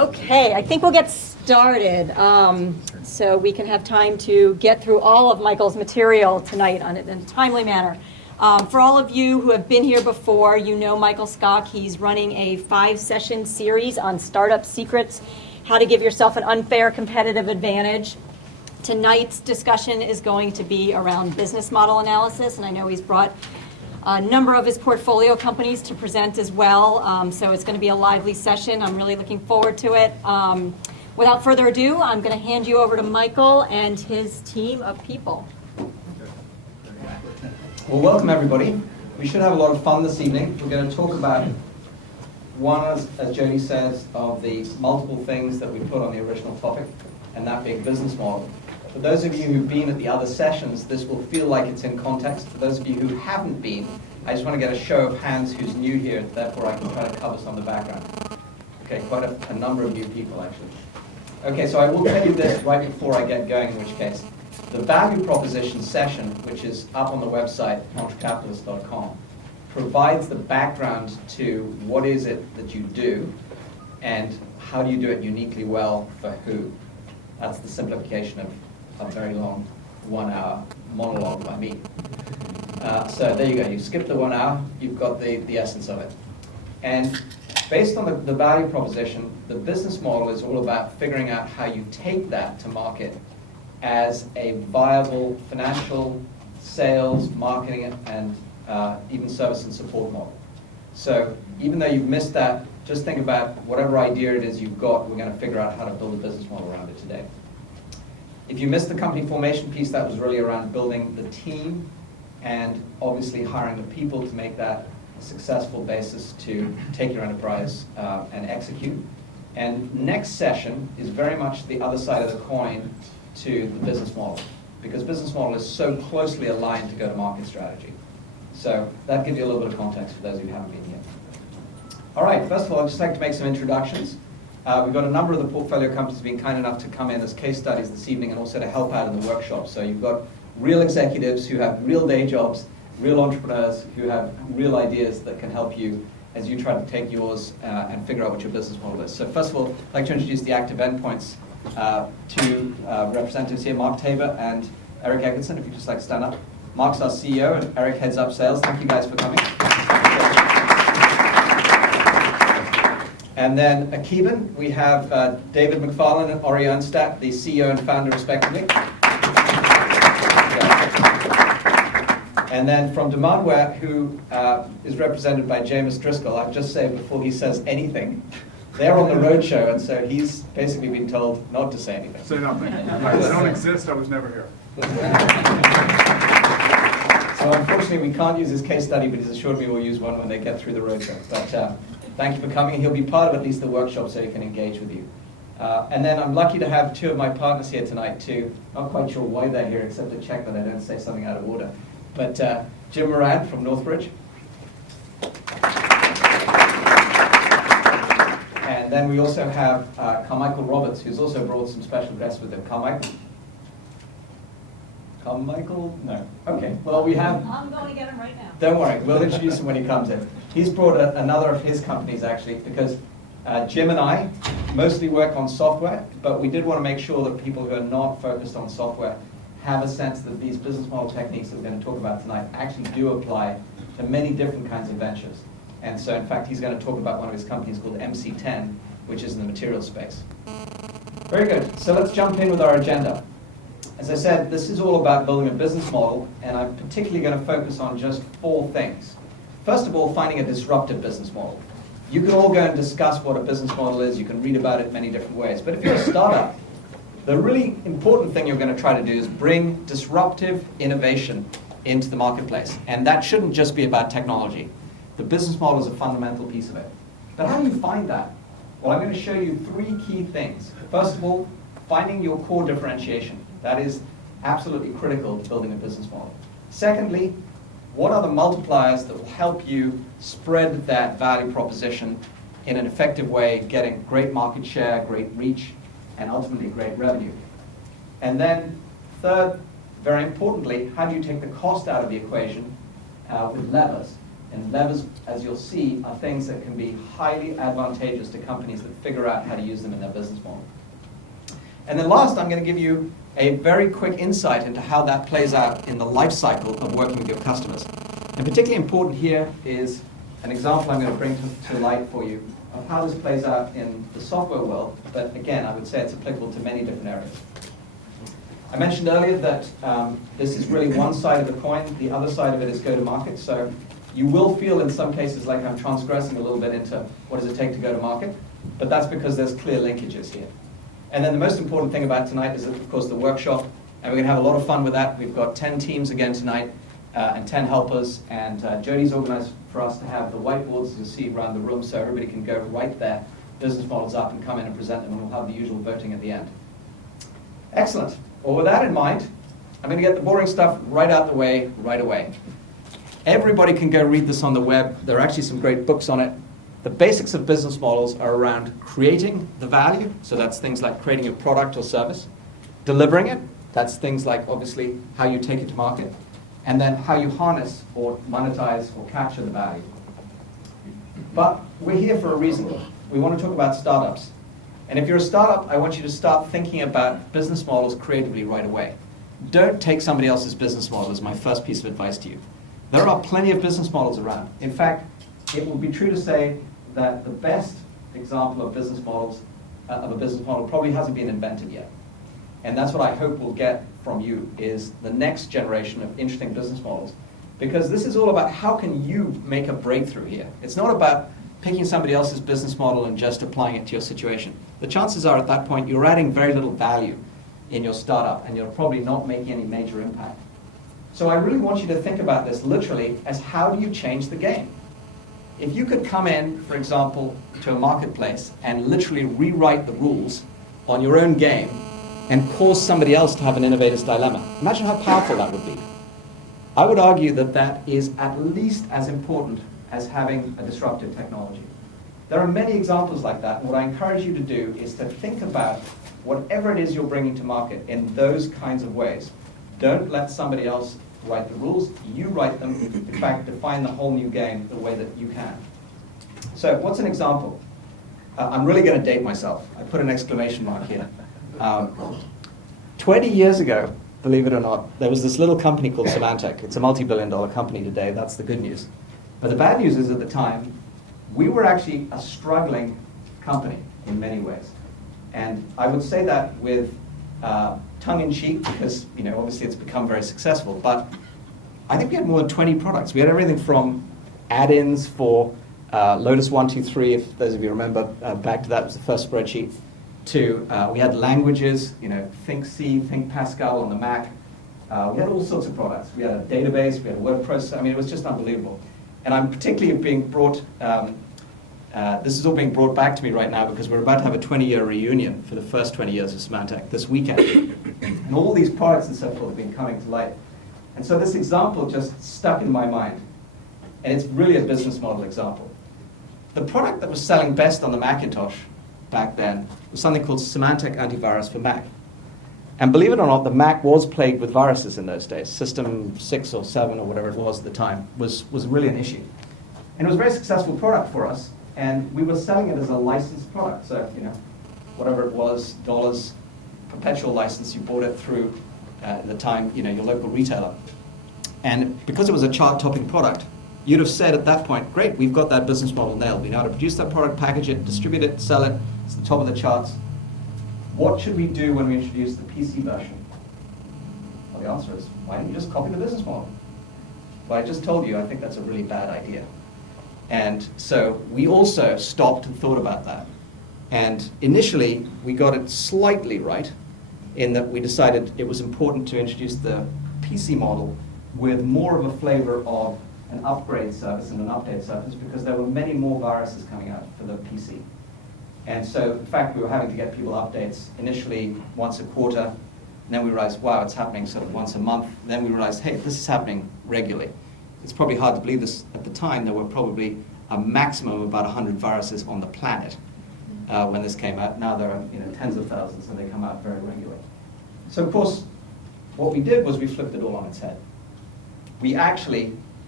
Okay, I think we'll get started so we can have time to get through all of Michael's material tonight in a timely manner. For all of you who have been here before, you know Michael Skok. He's running a 5-session series on startup secrets, how to give yourself an unfair competitive advantage. Tonight's discussion is going to be around business model analysis, and I know he's brought a number of his portfolio companies to present as well, so it's going to be a lively session. I'm really looking forward to it. Without further ado, I'm going to hand you over to Michael and his team of people. Well, welcome everybody. We should have a lot of fun this evening. We're going to talk about one, as Jody says, of the multiple things that we put on the original topic, and that being business model. For those of you who've been at the other sessions, this will feel like it's in context. For those of you who haven't been, I just want to get a show of hands who's new here, therefore I can try to cover some of the background. Okay, quite a number of new people actually. Okay, so I will tell you this right before I get going, in which case. The value proposition session, which is up on the website, entrecapitalist.com, provides the background to what is it that you do and how do you do it uniquely well for who. That's the simplification of a very long 1-hour monologue by me. So there you go. You skip the 1 hour, you've got the essence of it. And based on the value proposition, the business model is all about figuring out how you take that to market as a viable financial, sales, marketing, and even service and support model. So even though you've missed that, just think about whatever idea it is you've got, we're going to figure out how to build a business model around it today. If you missed the company formation piece, that was really around building the team and obviously hiring the people to make that a successful basis to take your enterprise and execute. And next session is very much the other side of the coin to the business model, because business model is so closely aligned to go-to-market strategy. So that gives you a little bit of context for those of you who haven't been here. All right, first of all, I'd just like to make some introductions. We've got a number of the portfolio companies being kind enough to come in as case studies this evening and also to help out in the workshop. So you've got real executives who have real day jobs, real entrepreneurs who have real ideas that can help you as you try to take yours and figure out what your business model is. So first of all, I'd like to introduce the active endpoints to representatives here, Mark Tabor and Eric Eggerson, if you'd just like to stand up. Mark's our CEO and Eric heads up sales. Thank you guys for coming. And then Akiban, we have David McFarlane and Ori Ernstadt, the CEO and founder respectively. And then from Demandware, who is represented by James Driscoll, I'll just say before he says anything, they're on the roadshow, and so he's basically been told not to say anything. Say nothing. I don't exist, I was never here. So unfortunately we can't use his case study, but he's assured me we'll use one when they get through the roadshow. But thank you for coming. He'll be part of at least the workshop so he can engage with you. And then I'm lucky to have two of my partners here tonight too. Not quite sure why they're here, except to check that I don't say something out of order. But Jim Moran from Northbridge. And then we also have Carmichael Roberts, who's also brought some special guests with him. Carmichael? Carmichael? No. Okay. Well, we have... I'm going to get him right now. Don't worry. We'll introduce him when he comes in. He's brought another of his companies, actually, because Jim and I mostly work on software, but we did want to make sure that people who are not focused on software have a sense that these business model techniques that we're going to talk about tonight actually do apply to many different kinds of ventures. And so, in fact, he's going to talk about one of his companies called MC10, which is in the material space. Very good. So let's jump in with our agenda. As I said, this is all about building a business model, and I'm particularly going to focus on just 4 things. First of all, finding a disruptive business model. You can all go and discuss what a business model is. You can read about it many different ways. But if you're a startup, the really important thing you're going to try to do is bring disruptive innovation into the marketplace. And that shouldn't just be about technology. The business model is a fundamental piece of it. But how do you find that? Well, I'm going to show you 3 key things. First of all, finding your core differentiation. That is absolutely critical to building a business model. Secondly, what are the multipliers that will help you spread that value proposition in an effective way, getting great market share, great reach, and ultimately great revenue? And then third, very importantly, how do you take the cost out of the equation with levers? And levers, as you'll see, are things that can be highly advantageous to companies that figure out how to use them in their business model. And then last, I'm going to give you a very quick insight into how that plays out in the life cycle of working with your customers. And particularly important here is an example I'm going to bring to light for you of how this plays out in the software world, but again, I would say it's applicable to many different areas. I mentioned earlier that this is really one side of the coin. The other side of it is go-to-market. So you will feel in some cases like I'm transgressing a little bit into what does it take to go to market, but that's because there's clear linkages here. And then the most important thing about tonight is, of course, the workshop, and we're going to have a lot of fun with that. We've got 10 teams again tonight, and 10 helpers, and Jodie's organized for us to have the whiteboards, as you see around the room, so everybody can go write their business models up and come in and present them, and we'll have the usual voting at the end. Excellent. Well, with that in mind, I'm going to get the boring stuff right out the way right away. Everybody can go read this on the web. There are actually some great books on it. The basics of business models are around creating the value, so that's things like creating a product or service, delivering it, that's things like obviously how you take it to market, and then how you harness or monetize or capture the value. But we're here for a reason. We want to talk about startups. And if you're a startup, I want you to start thinking about business models creatively right away. Don't take somebody else's business model is my first piece of advice to you. There are plenty of business models around. In fact, it would be true to say that the best example of business models, of a business model probably hasn't been invented yet. And that's what I hope we'll get from you, is the next generation of interesting business models. Because this is all about how can you make a breakthrough here. It's not about picking somebody else's business model and just applying it to your situation. The chances are at that point you're adding very little value in your startup and you're probably not making any major impact. So I really want you to think about this literally as how do you change the game? If you could come in, for example, to a marketplace and literally rewrite the rules on your own game and cause somebody else to have an innovator's dilemma, imagine how powerful that would be. I would argue that that is at least as important as having a disruptive technology. There are many examples like that, and what I encourage you to do is to think about whatever it is you're bringing to market in those kinds of ways. Don't let somebody else write the rules, you write them, in fact, define the whole new game the way that you can. So what's an example? I'm really going to date myself. I put an exclamation mark here. 20 years ago, believe it or not, there was this little company called Symantec. It's a multi-billion-dollar company today. That's the good news. But the bad news is at the time, we were actually a struggling company in many ways. And I would say that with tongue-in-cheek because, obviously it's become very successful. But I think we had more than 20 products. We had everything from add-ins for Lotus 123, if those of you remember back to that, was the first spreadsheet, to we had languages, think C, think Pascal on the Mac. We had all sorts of products. We had a database, we had a word processor. I mean, it was just unbelievable. And I'm particularly being brought, this is all being brought back to me right now because we're about to have a 20-year reunion for the first 20 years of Symantec this weekend. And all these products and so forth have been coming to light. And so this example just stuck in my mind. And it's really a business model example. The product that was selling best on the Macintosh back then was something called Symantec Antivirus for Mac. And believe it or not, the Mac was plagued with viruses in those days. System 6 or 7 or whatever it was at the time was really an issue. And it was a very successful product for us. And we were selling it as a licensed product. So, whatever it was, dollars, perpetual license, you bought it through, at the time, your local retailer. And because it was a chart-topping product, you'd have said at that point, great, we've got that business model nailed. We know how to produce that product, package it, distribute it, sell it. It's the top of the charts. What should we do when we introduce the PC version? Well, the answer is, why don't you just copy the business model? Well, I just told you, I think that's a really bad idea. And so we also stopped and thought about that. And initially, we got it slightly right in that we decided it was important to introduce the PC model with more of a flavor of an upgrade service and an update service because there were many more viruses coming out for the PC. And so, in fact, we were having to get people updates initially once a quarter, and then we realized, wow, it's happening sort of once a month. And then we realized, hey, this is happening regularly. It's probably hard to believe this. At the time, there were probably a maximum of about 100 viruses on the planet when this came out. Now there are tens of thousands, and they come out very regularly. So, of course, what we did was we flipped it all on its head. We actually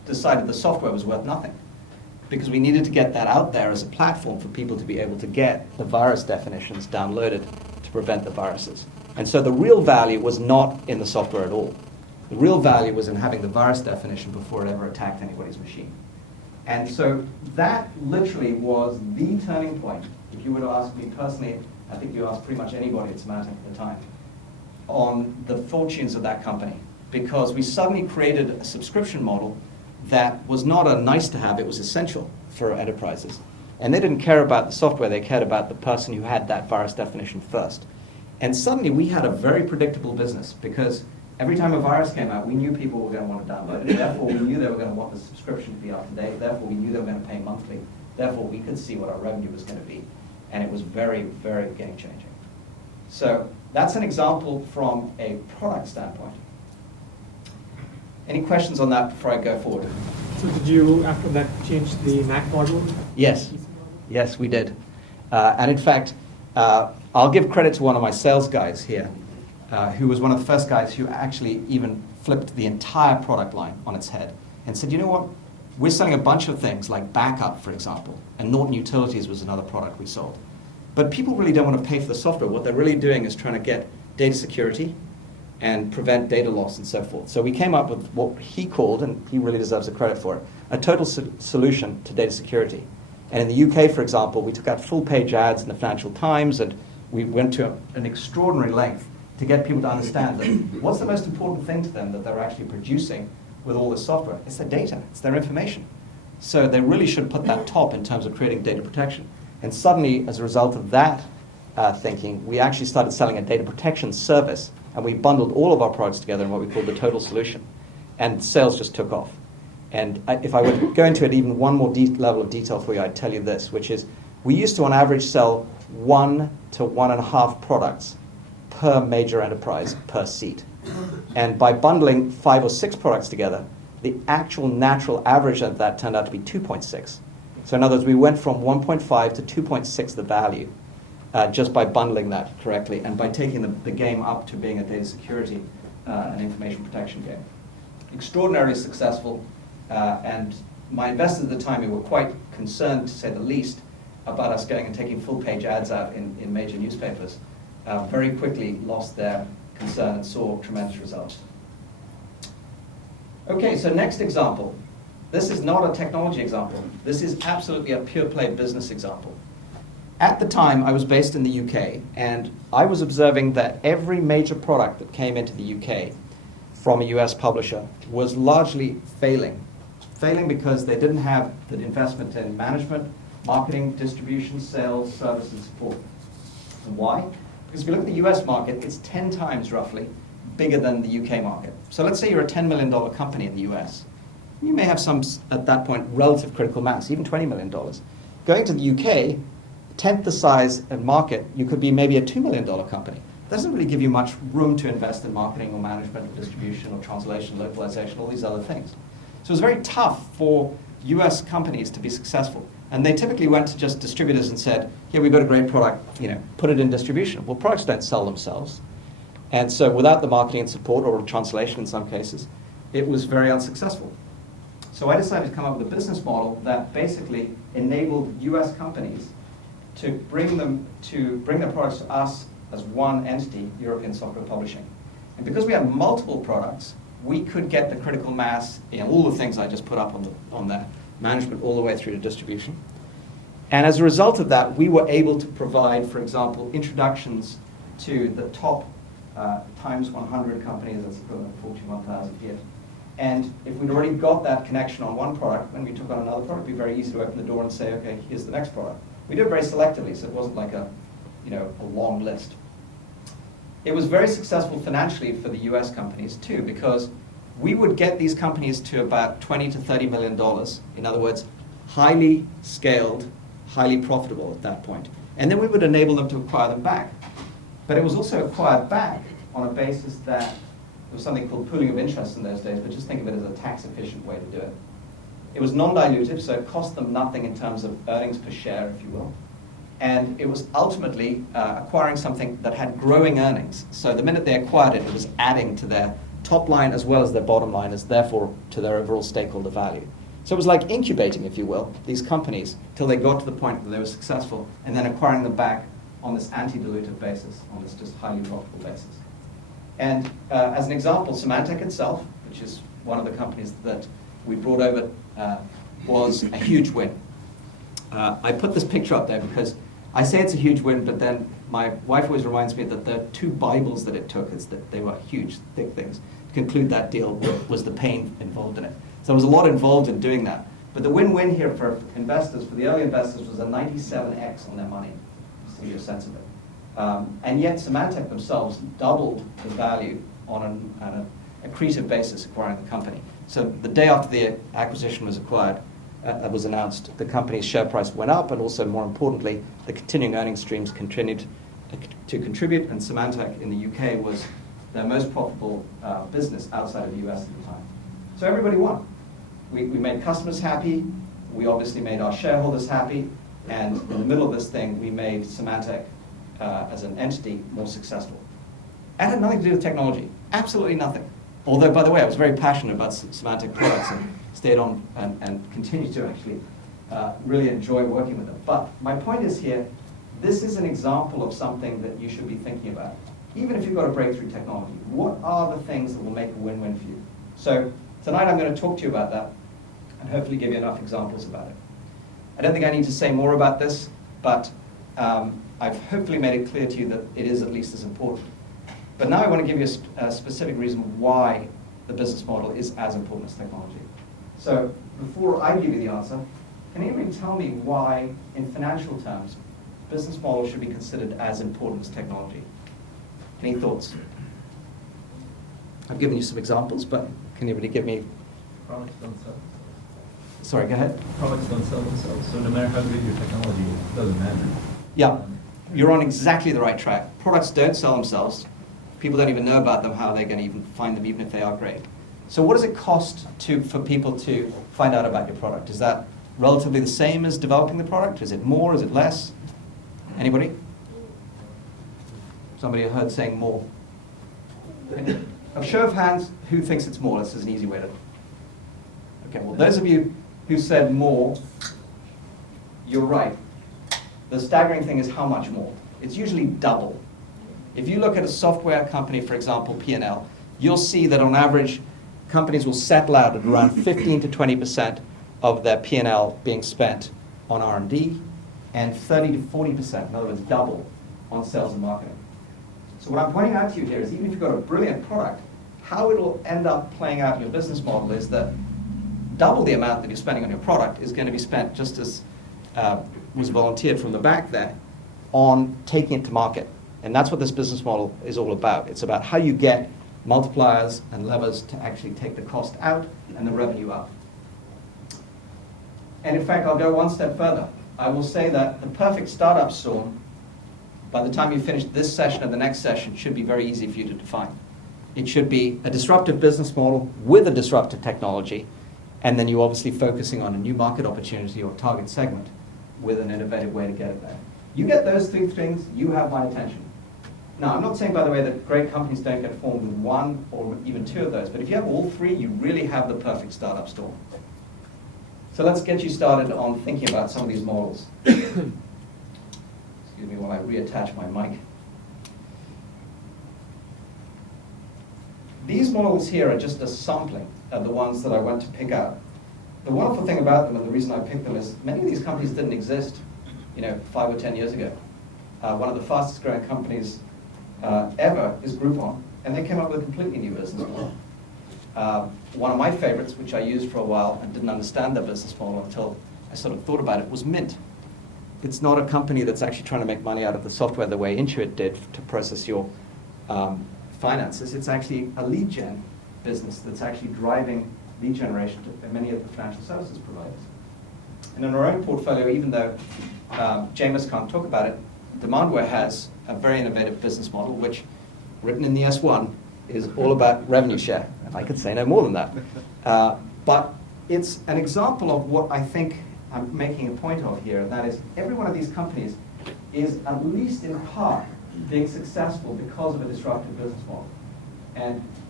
decided the software was worth nothing, because we needed to get that out there as a platform for people to be able to get the virus definitions downloaded to prevent the viruses. And so the real value was not in the software at all. The real value was in having the virus definition before it ever attacked anybody's machine. And so that literally was the turning point. If you were to ask me personally, I think you asked pretty much anybody at Symantec at the time, on the fortunes of that company. Because we suddenly created a subscription model that was not a nice to have, it was essential for enterprises. And they didn't care about the software, they cared about the person who had that virus definition first. And suddenly we had a very predictable business, because every time a virus came out, we knew people were going to want to download it. Therefore, we knew they were going to want the subscription to be up to date. Therefore, we knew they were going to pay monthly. Therefore, we could see what our revenue was going to be. And it was very, very game-changing. So that's an example from a product standpoint. Any questions on that before I go forward? So did you, after that, change the Mac model? Yes. Yes, we did. And in fact, I'll give credit to one of my sales guys here, who was one of the first guys who actually even flipped the entire product line on its head and said, you know what, we're selling a bunch of things like backup, for example, and Norton Utilities was another product we sold. But people really don't want to pay for the software. What they're really doing is trying to get data security and prevent data loss and so forth. So we came up with what he called, and he really deserves the credit for it, a total solution to data security. And in the UK, for example, we took out full-page ads in the Financial Times, and we went to an extraordinary length to get people to understand that what's the most important thing to them that they're actually producing with all this software? It's their data, it's their information. So they really should put that top in terms of creating data protection. And suddenly, as a result of that thinking, we actually started selling a data protection service, and we bundled all of our products together in what we called the total solution. And sales just took off. And if I were to go into it even one more level of detail for you, I'd tell you this, which is we used to, on average, sell 1 to 1.5 products per major enterprise per seat. And by bundling 5 or 6 products together, the actual natural average of that turned out to be 2.6. So in other words, we went from 1.5 to 2.6 the value just by bundling that correctly and by taking the game up to being a data security and information protection game. Extraordinarily successful, and my investors at the time, who were quite concerned, to say the least, about us going and taking full-page ads out in major newspapers, very quickly lost their concern and saw tremendous results. Okay, so next example. This is not a technology example. This is absolutely a pure-play business example. At the time, I was based in the UK, and I was observing that every major product that came into the UK from a US publisher was largely failing. Failing because they didn't have the investment in management, marketing, distribution, sales, service, and support. And why? Because if you look at the US market, it's 10 times roughly bigger than the UK market. So let's say you're a $10 million company in the US. You may have some, at that point, relative critical mass, even $20 million. Going to the UK, tenth the size and market, you could be maybe a $2 million company. That doesn't really give you much room to invest in marketing or management or distribution or translation, localization, all these other things. So it was very tough for US companies to be successful. And they typically went to just distributors and said, here, we've got a great product, put it in distribution. Well, products don't sell themselves. And so without the marketing and support, or translation in some cases, it was very unsuccessful. So I decided to come up with a business model that basically enabled US companies to bring their products to us as one entity, European Software Publishing. And because we had multiple products, we could get the critical mass, all the things I just put up on that, management all the way through to distribution. And as a result of that, we were able to provide, for example, introductions to the top times 100 companies, that's equivalent to 41,000 here. And if we'd already got that connection on one product, when we took on another product, it'd be very easy to open the door and say, okay, here's the next product. We did it very selectively, so it wasn't like a long list. It was very successful financially for the US companies too, because we would get these companies to about $20 to $30 million. In other words, highly scaled, highly profitable at that point. And then we would enable them to acquire them back. But it was also acquired back on a basis that there was something called pooling of interest in those days, but just think of it as a tax-efficient way to do it. It was non-dilutive, so it cost them nothing in terms of earnings per share, if you will. And it was ultimately acquiring something that had growing earnings. So the minute they acquired it, it was adding to their top line as well as their bottom line, is therefore to their overall stakeholder value. So it was like incubating, if you will, these companies till they got to the point where they were successful, and then acquiring them back on this anti-dilutive basis, on this just highly profitable basis. And as an example, Symantec itself, which is one of the companies that we brought over, was a huge win. I put this picture up there because I say it's a huge win, but then my wife always reminds me that the two Bibles that it took, is that they were huge, thick things. To conclude that deal was the pain involved in it. So there was a lot involved in doing that. But the win-win here for investors, for the early investors, was a 97x on their money, just to give you a sense of it. And yet Symantec themselves doubled the value on an accretive basis acquiring the company. So the day after the acquisition was acquired, was announced, the company's share price went up, and also, more importantly, the continuing earnings streams continued to contribute, and Symantec in the UK was their most profitable business outside of the US at the time. So everybody won. We made customers happy, we obviously made our shareholders happy, and in the middle of this thing, we made Symantec as an entity more successful. It had nothing to do with technology, absolutely nothing. Although, by the way, I was very passionate about Symantec products and stayed on and continue to actually really enjoy working with them. But my point is here, this is an example of something that you should be thinking about. Even if you've got a breakthrough technology, what are the things that will make a win-win for you? So tonight I'm going to talk to you about that and hopefully give you enough examples about it. I don't think I need to say more about this, but I've hopefully made it clear to you that it is at least as important. But now I want to give you a specific reason why the business model is as important as technology. So before I give you the answer, can anybody tell me why, in financial terms, business model should be considered as important as technology? Any thoughts? I've given you some examples, but can anybody give me? Products don't sell. Sorry, go ahead. Products don't sell themselves, so no matter how good your technology is, it doesn't matter. Yeah, you're on exactly the right track. Products don't sell themselves. People don't even know about them, how they're going to even find them, even if they are great. So what does it cost for people to find out about your product? Is that relatively the same as developing the product? Is it more? Is it less? Anybody? Somebody I heard saying more. A show of hands, who thinks it's more? This is an easy way to... Okay, well, those of you who said more, you're right. The staggering thing is how much more. It's usually double. If you look at a software company, for example, P&L, you'll see that on average, companies will settle out at around 15 to 20% of their P&L being spent on R&D, and 30 to 40%, in other words, double, on sales and marketing. So what I'm pointing out to you here is even if you've got a brilliant product, how it'll end up playing out in your business model is that double the amount that you're spending on your product is going to be spent, just as was volunteered from the back there, on taking it to market. And that's what this business model is all about. It's about how you get multipliers and levers to actually take the cost out and the revenue up. And in fact, I'll go one step further. I will say that the perfect startup storm, by the time you finish this session and the next session, should be very easy for you to define. It should be a disruptive business model with a disruptive technology, and then you're obviously focusing on a new market opportunity or target segment with an innovative way to get it there. You get those three things, you have my attention. Now, I'm not saying, by the way, that great companies don't get formed with one or even two of those, but if you have all three, you really have the perfect startup storm. So let's get you started on thinking about some of these models. Excuse me while I reattach my mic. These models here are just a sampling of the ones that I went to pick out. The wonderful thing about them, and the reason I picked them, is many of these companies didn't exist 5 or 10 years ago. One of the fastest growing companies ever is Groupon, and they came up with a completely new business model. One of my favorites, which I used for a while and didn't understand their business model until I sort of thought about it, was Mint. It's not a company that's actually trying to make money out of the software the way Intuit did to process your finances. It's actually a lead gen business that's actually driving lead generation to many of the financial services providers. And in our own portfolio, even though Jameis can't talk about it, Demandware has a very innovative business model, which, written in the S1, is all about revenue share. And I could say no more than that. But it's an example of what I think I'm making a point of here, and that is every one of these companies is, at least in part, being successful because of a disruptive business model. And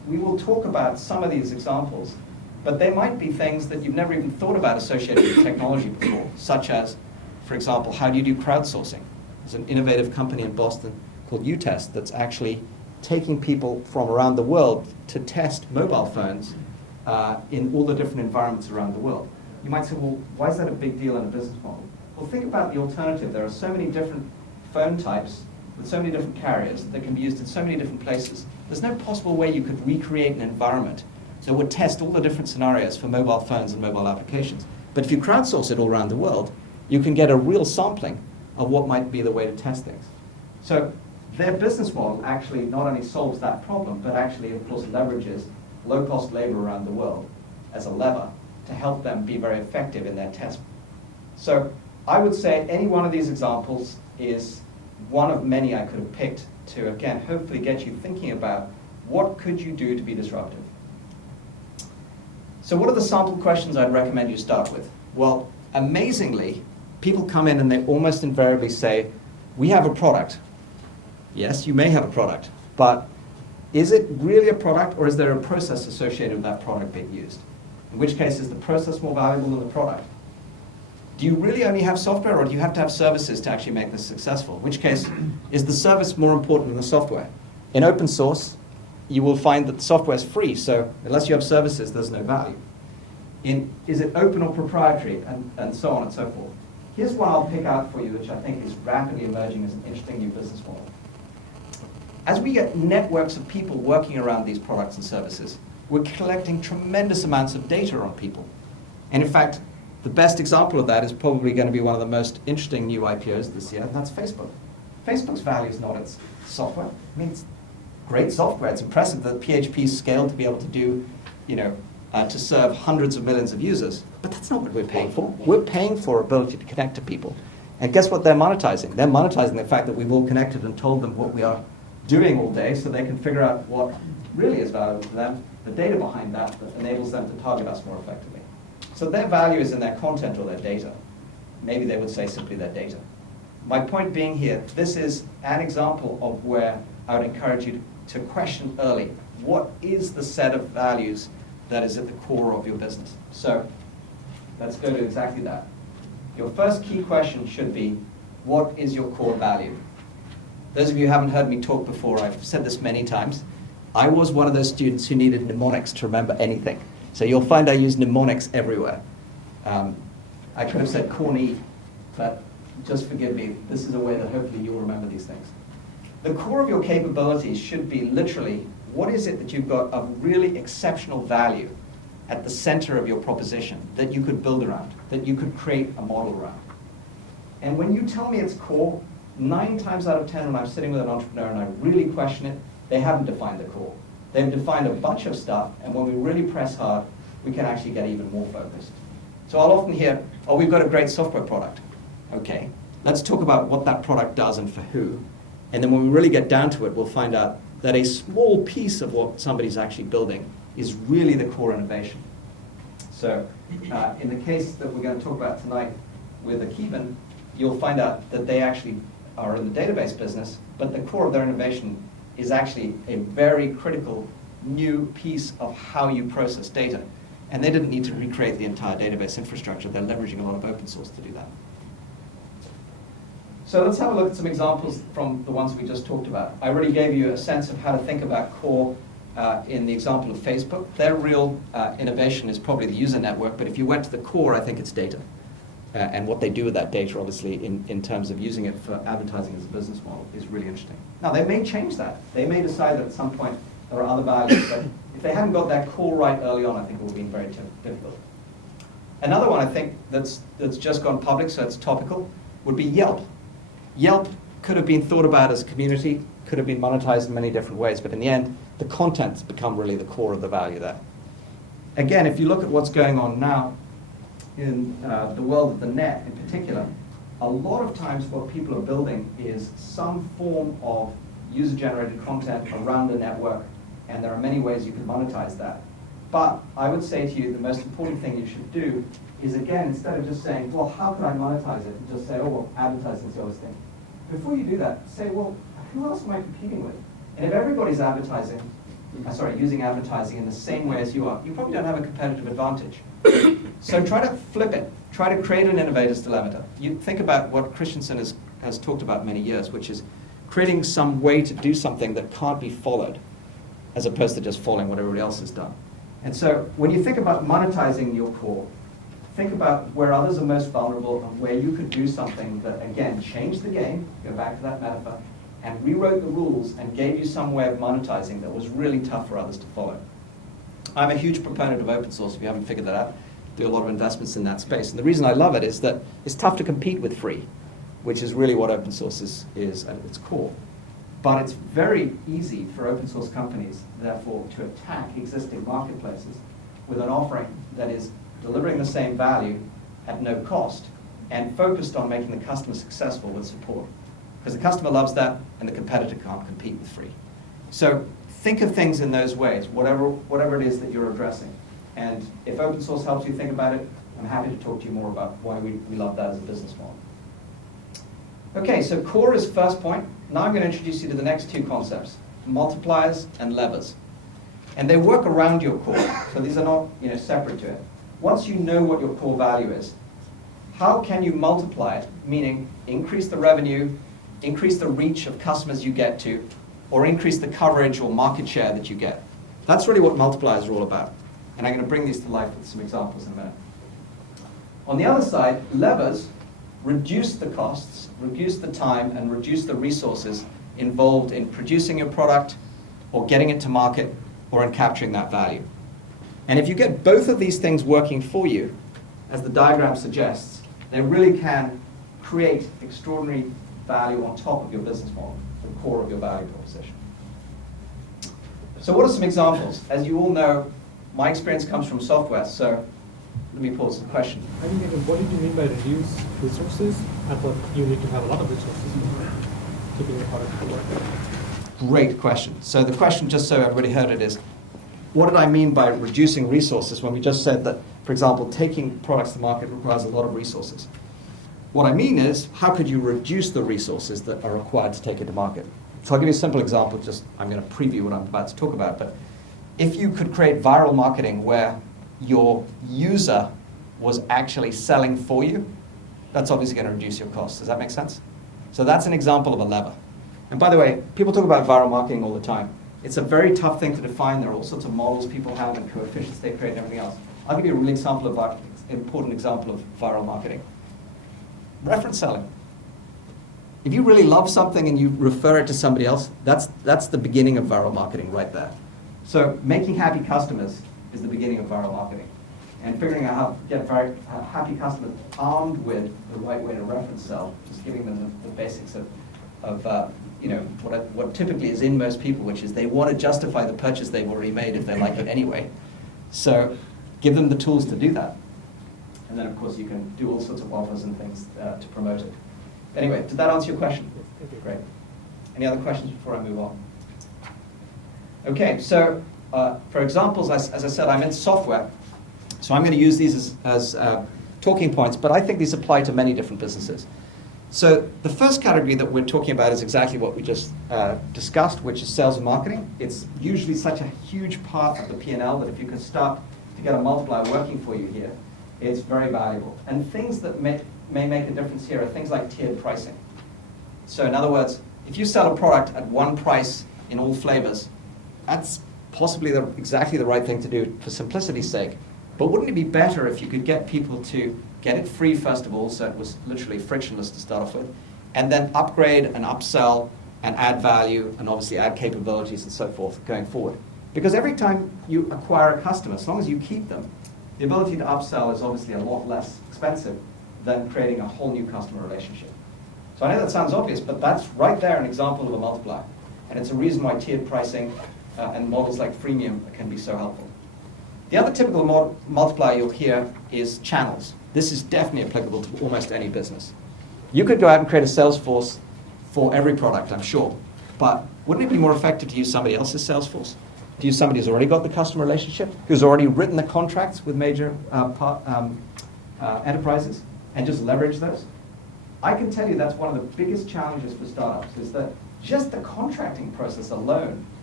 we will talk about some of these examples, but they might be things that you've never even thought about associated with technology before, such as, for example, how do you do crowdsourcing? There's an innovative company in Boston called UTest that's actually taking people from around the world to test mobile phones in all the different environments around the world. You might say, well, why is that a big deal in a business model? Well, think about the alternative. There are so many different phone types with so many different carriers that can be used in so many different places. There's no possible way you could recreate an environment that would test all the different scenarios for mobile phones and mobile applications. But if you crowdsource it all around the world, you can get a real sampling of what might be the way to test things. So their business model actually not only solves that problem, but actually, of course, leverages low-cost labor around the world as a lever to help them be very effective in their test. So I would say any one of these examples is one of many I could have picked to, again, hopefully get you thinking about what could you do to be disruptive. So what are the sample questions I'd recommend you start with? Well, amazingly, people come in and they almost invariably say, we have a product. Yes, you may have a product, but is it really a product, or is there a process associated with that product being used? In which case, is the process more valuable than the product? Do you really only have software, or do you have to have services to actually make this successful? In which case, is the service more important than the software? In open source, you will find that the software is free, so unless you have services, there's no value. Is it open or proprietary, and so on and so forth. Here's one I'll pick out for you, which I think is rapidly emerging as an interesting new business model. As we get networks of people working around these products and services, we're collecting tremendous amounts of data on people. And in fact, the best example of that is probably going to be one of the most interesting new IPOs this year, and that's Facebook. Facebook's value is not its software. I mean, it's great software. It's impressive that PHP scaled to be able to do, to serve hundreds of millions of users. But that's not what we're paying for. We're paying for ability to connect to people. And guess what they're monetizing? They're monetizing the fact that we've all connected and told them what we are doing all day so they can figure out what really is valuable to them, the data behind that enables them to target us more effectively. So their value is in their content or their data. Maybe they would say simply their data. My point being here, this is an example of where I would encourage you to question early, what is the set of values that is at the core of your business? So let's go to exactly that. Your first key question should be, what is your core value? Those of you who haven't heard me talk before, I've said this many times. I was one of those students who needed mnemonics to remember anything. So you'll find I use mnemonics everywhere. I could have said corny, but just forgive me. This is a way that hopefully you'll remember these things. The core of your capabilities should be literally, what is it that you've got of really exceptional value at the center of your proposition that you could build around, that you could create a model around? And when you tell me it's core, 9 times out of 10 when I'm sitting with an entrepreneur and I really question it, they haven't defined the core. They've defined a bunch of stuff, and when we really press hard, we can actually get even more focused. So I'll often hear, oh, we've got a great software product. Okay, let's talk about what that product does and for who. And then when we really get down to it, we'll find out that a small piece of what somebody's actually building is really the core innovation. So in the case that we're going to talk about tonight with Akiban, you'll find out that they actually are in the database business, but the core of their innovation is actually a very critical new piece of how you process data. And they didn't need to recreate the entire database infrastructure. They're leveraging a lot of open source to do that. So let's have a look at some examples from the ones we just talked about. I already gave you a sense of how to think about core in the example of Facebook. Their real innovation is probably the user network, but if you went to the core, I think it's data. And what they do with that data, obviously, in terms of using it for advertising as a business model is really interesting. Now, they may change that. They may decide that at some point there are other values, but if they hadn't got that core right early on, I think it would have been very difficult. Another one I think that's just gone public, so it's topical, would be Yelp. Yelp could have been thought about as a community, could have been monetized in many different ways, but in the end, the content's become really the core of the value there. Again, if you look at what's going on now in the world of the net in particular, a lot of times what people are building is some form of user-generated content around the network, and there are many ways you can monetize that. But I would say to you, the most important thing you should do is, again, instead of just saying, well, how can I monetize it? And just say, oh, well, advertising is the other thing. Before you do that, say, well, who else am I competing with? And if everybody's advertising, using advertising in the same way as you are, you probably don't have a competitive advantage. So try to flip it. Try to create an innovator's dilemma. You think about what Christensen has talked about many years, which is creating some way to do something that can't be followed, as opposed to just following what everybody else has done. And so when you think about monetizing your core, think about where others are most vulnerable and where you could do something that, again, changed the game, go back to that metaphor, and rewrote the rules and gave you some way of monetizing that was really tough for others to follow. I'm a huge proponent of open source, if you haven't figured that out. Do a lot of investments in that space. And the reason I love it is that it's tough to compete with free, which is really what open source is at its core. But it's very easy for open source companies, therefore, to attack existing marketplaces with an offering that is delivering the same value at no cost and focused on making the customer successful with support. Because the customer loves that and the competitor can't compete with free. So think of things in those ways, whatever it is that you're addressing. And if open source helps you think about it, I'm happy to talk to you more about why we love that as a business model. Okay, so core is first point. Now I'm going to introduce you to the next two concepts, multipliers and levers. And they work around your core, so these are not separate to it. Once you know what your core value is, how can you multiply it, meaning increase the revenue, increase the reach of customers you get to, or increase the coverage or market share that you get? That's really what multipliers are all about. And I'm going to bring these to life with some examples in a minute. On the other side, levers reduce the costs, reduce the time, and reduce the resources involved in producing your product or getting it to market or in capturing that value. And if you get both of these things working for you, as the diagram suggests, they really can create extraordinary value on top of your business model, the core of your value proposition. So what are some examples? As you all know, my experience comes from software, so let me pose the question. I mean, what did you mean by reduce resources? I thought you need to have a lot of resources for keeping your product to work. Great question. So the question, just so everybody heard it, is what did I mean by reducing resources when we just said that, for example, taking products to market requires a lot of resources? What I mean is, how could you reduce the resources that are required to take it to market? So I'll give you a simple example, I'm going to preview what I'm about to talk about, but if you could create viral marketing where your user was actually selling for you, that's obviously going to reduce your costs. Does that make sense? So that's an example of a lever. And by the way, people talk about viral marketing all the time. It's a very tough thing to define. There are all sorts of models people have and coefficients they create and everything else. I'll give you a really important example of viral marketing. Reference selling. If you really love something and you refer it to somebody else, that's the beginning of viral marketing right there. So making happy customers is the beginning of viral marketing. And figuring out how to get very happy customers armed with the right way to reference sell, just giving them the basics of what typically is in most people, which is they want to justify the purchase they've already made if they like it anyway. So give them the tools to do that. And then, of course, you can do all sorts of offers and things to promote it. Anyway, did that answer your question? Great. Any other questions before I move on? Okay, so for examples, as I said, I'm in software. So I'm going to use these as talking points, but I think these apply to many different businesses. So the first category that we're talking about is exactly what we just discussed, which is sales and marketing. It's usually such a huge part of the P&L that if you can start to get a multiplier working for you here, it's very valuable. And things that may make a difference here are things like tiered pricing. So in other words, if you sell a product at one price in all flavors, that's possibly exactly the right thing to do for simplicity's sake. But wouldn't it be better if you could get people to get it free first of all, so it was literally frictionless to start off with, and then upgrade and upsell and add value and obviously add capabilities and so forth going forward? Because every time you acquire a customer, as long as you keep them, the ability to upsell is obviously a lot less expensive than creating a whole new customer relationship. So I know that sounds obvious, but that's right there an example of a multiplier. And it's a reason why tiered pricing and models like freemium can be so helpful. The other typical multiplier you'll hear is channels. This is definitely applicable to almost any business. You could go out and create a sales force for every product, I'm sure. But wouldn't it be more effective to use somebody else's sales force? To use somebody who's already got the customer relationship, who's already written the contracts with major enterprises, and just leverage those? I can tell you that's one of the biggest challenges for startups, is that just the contracting process alone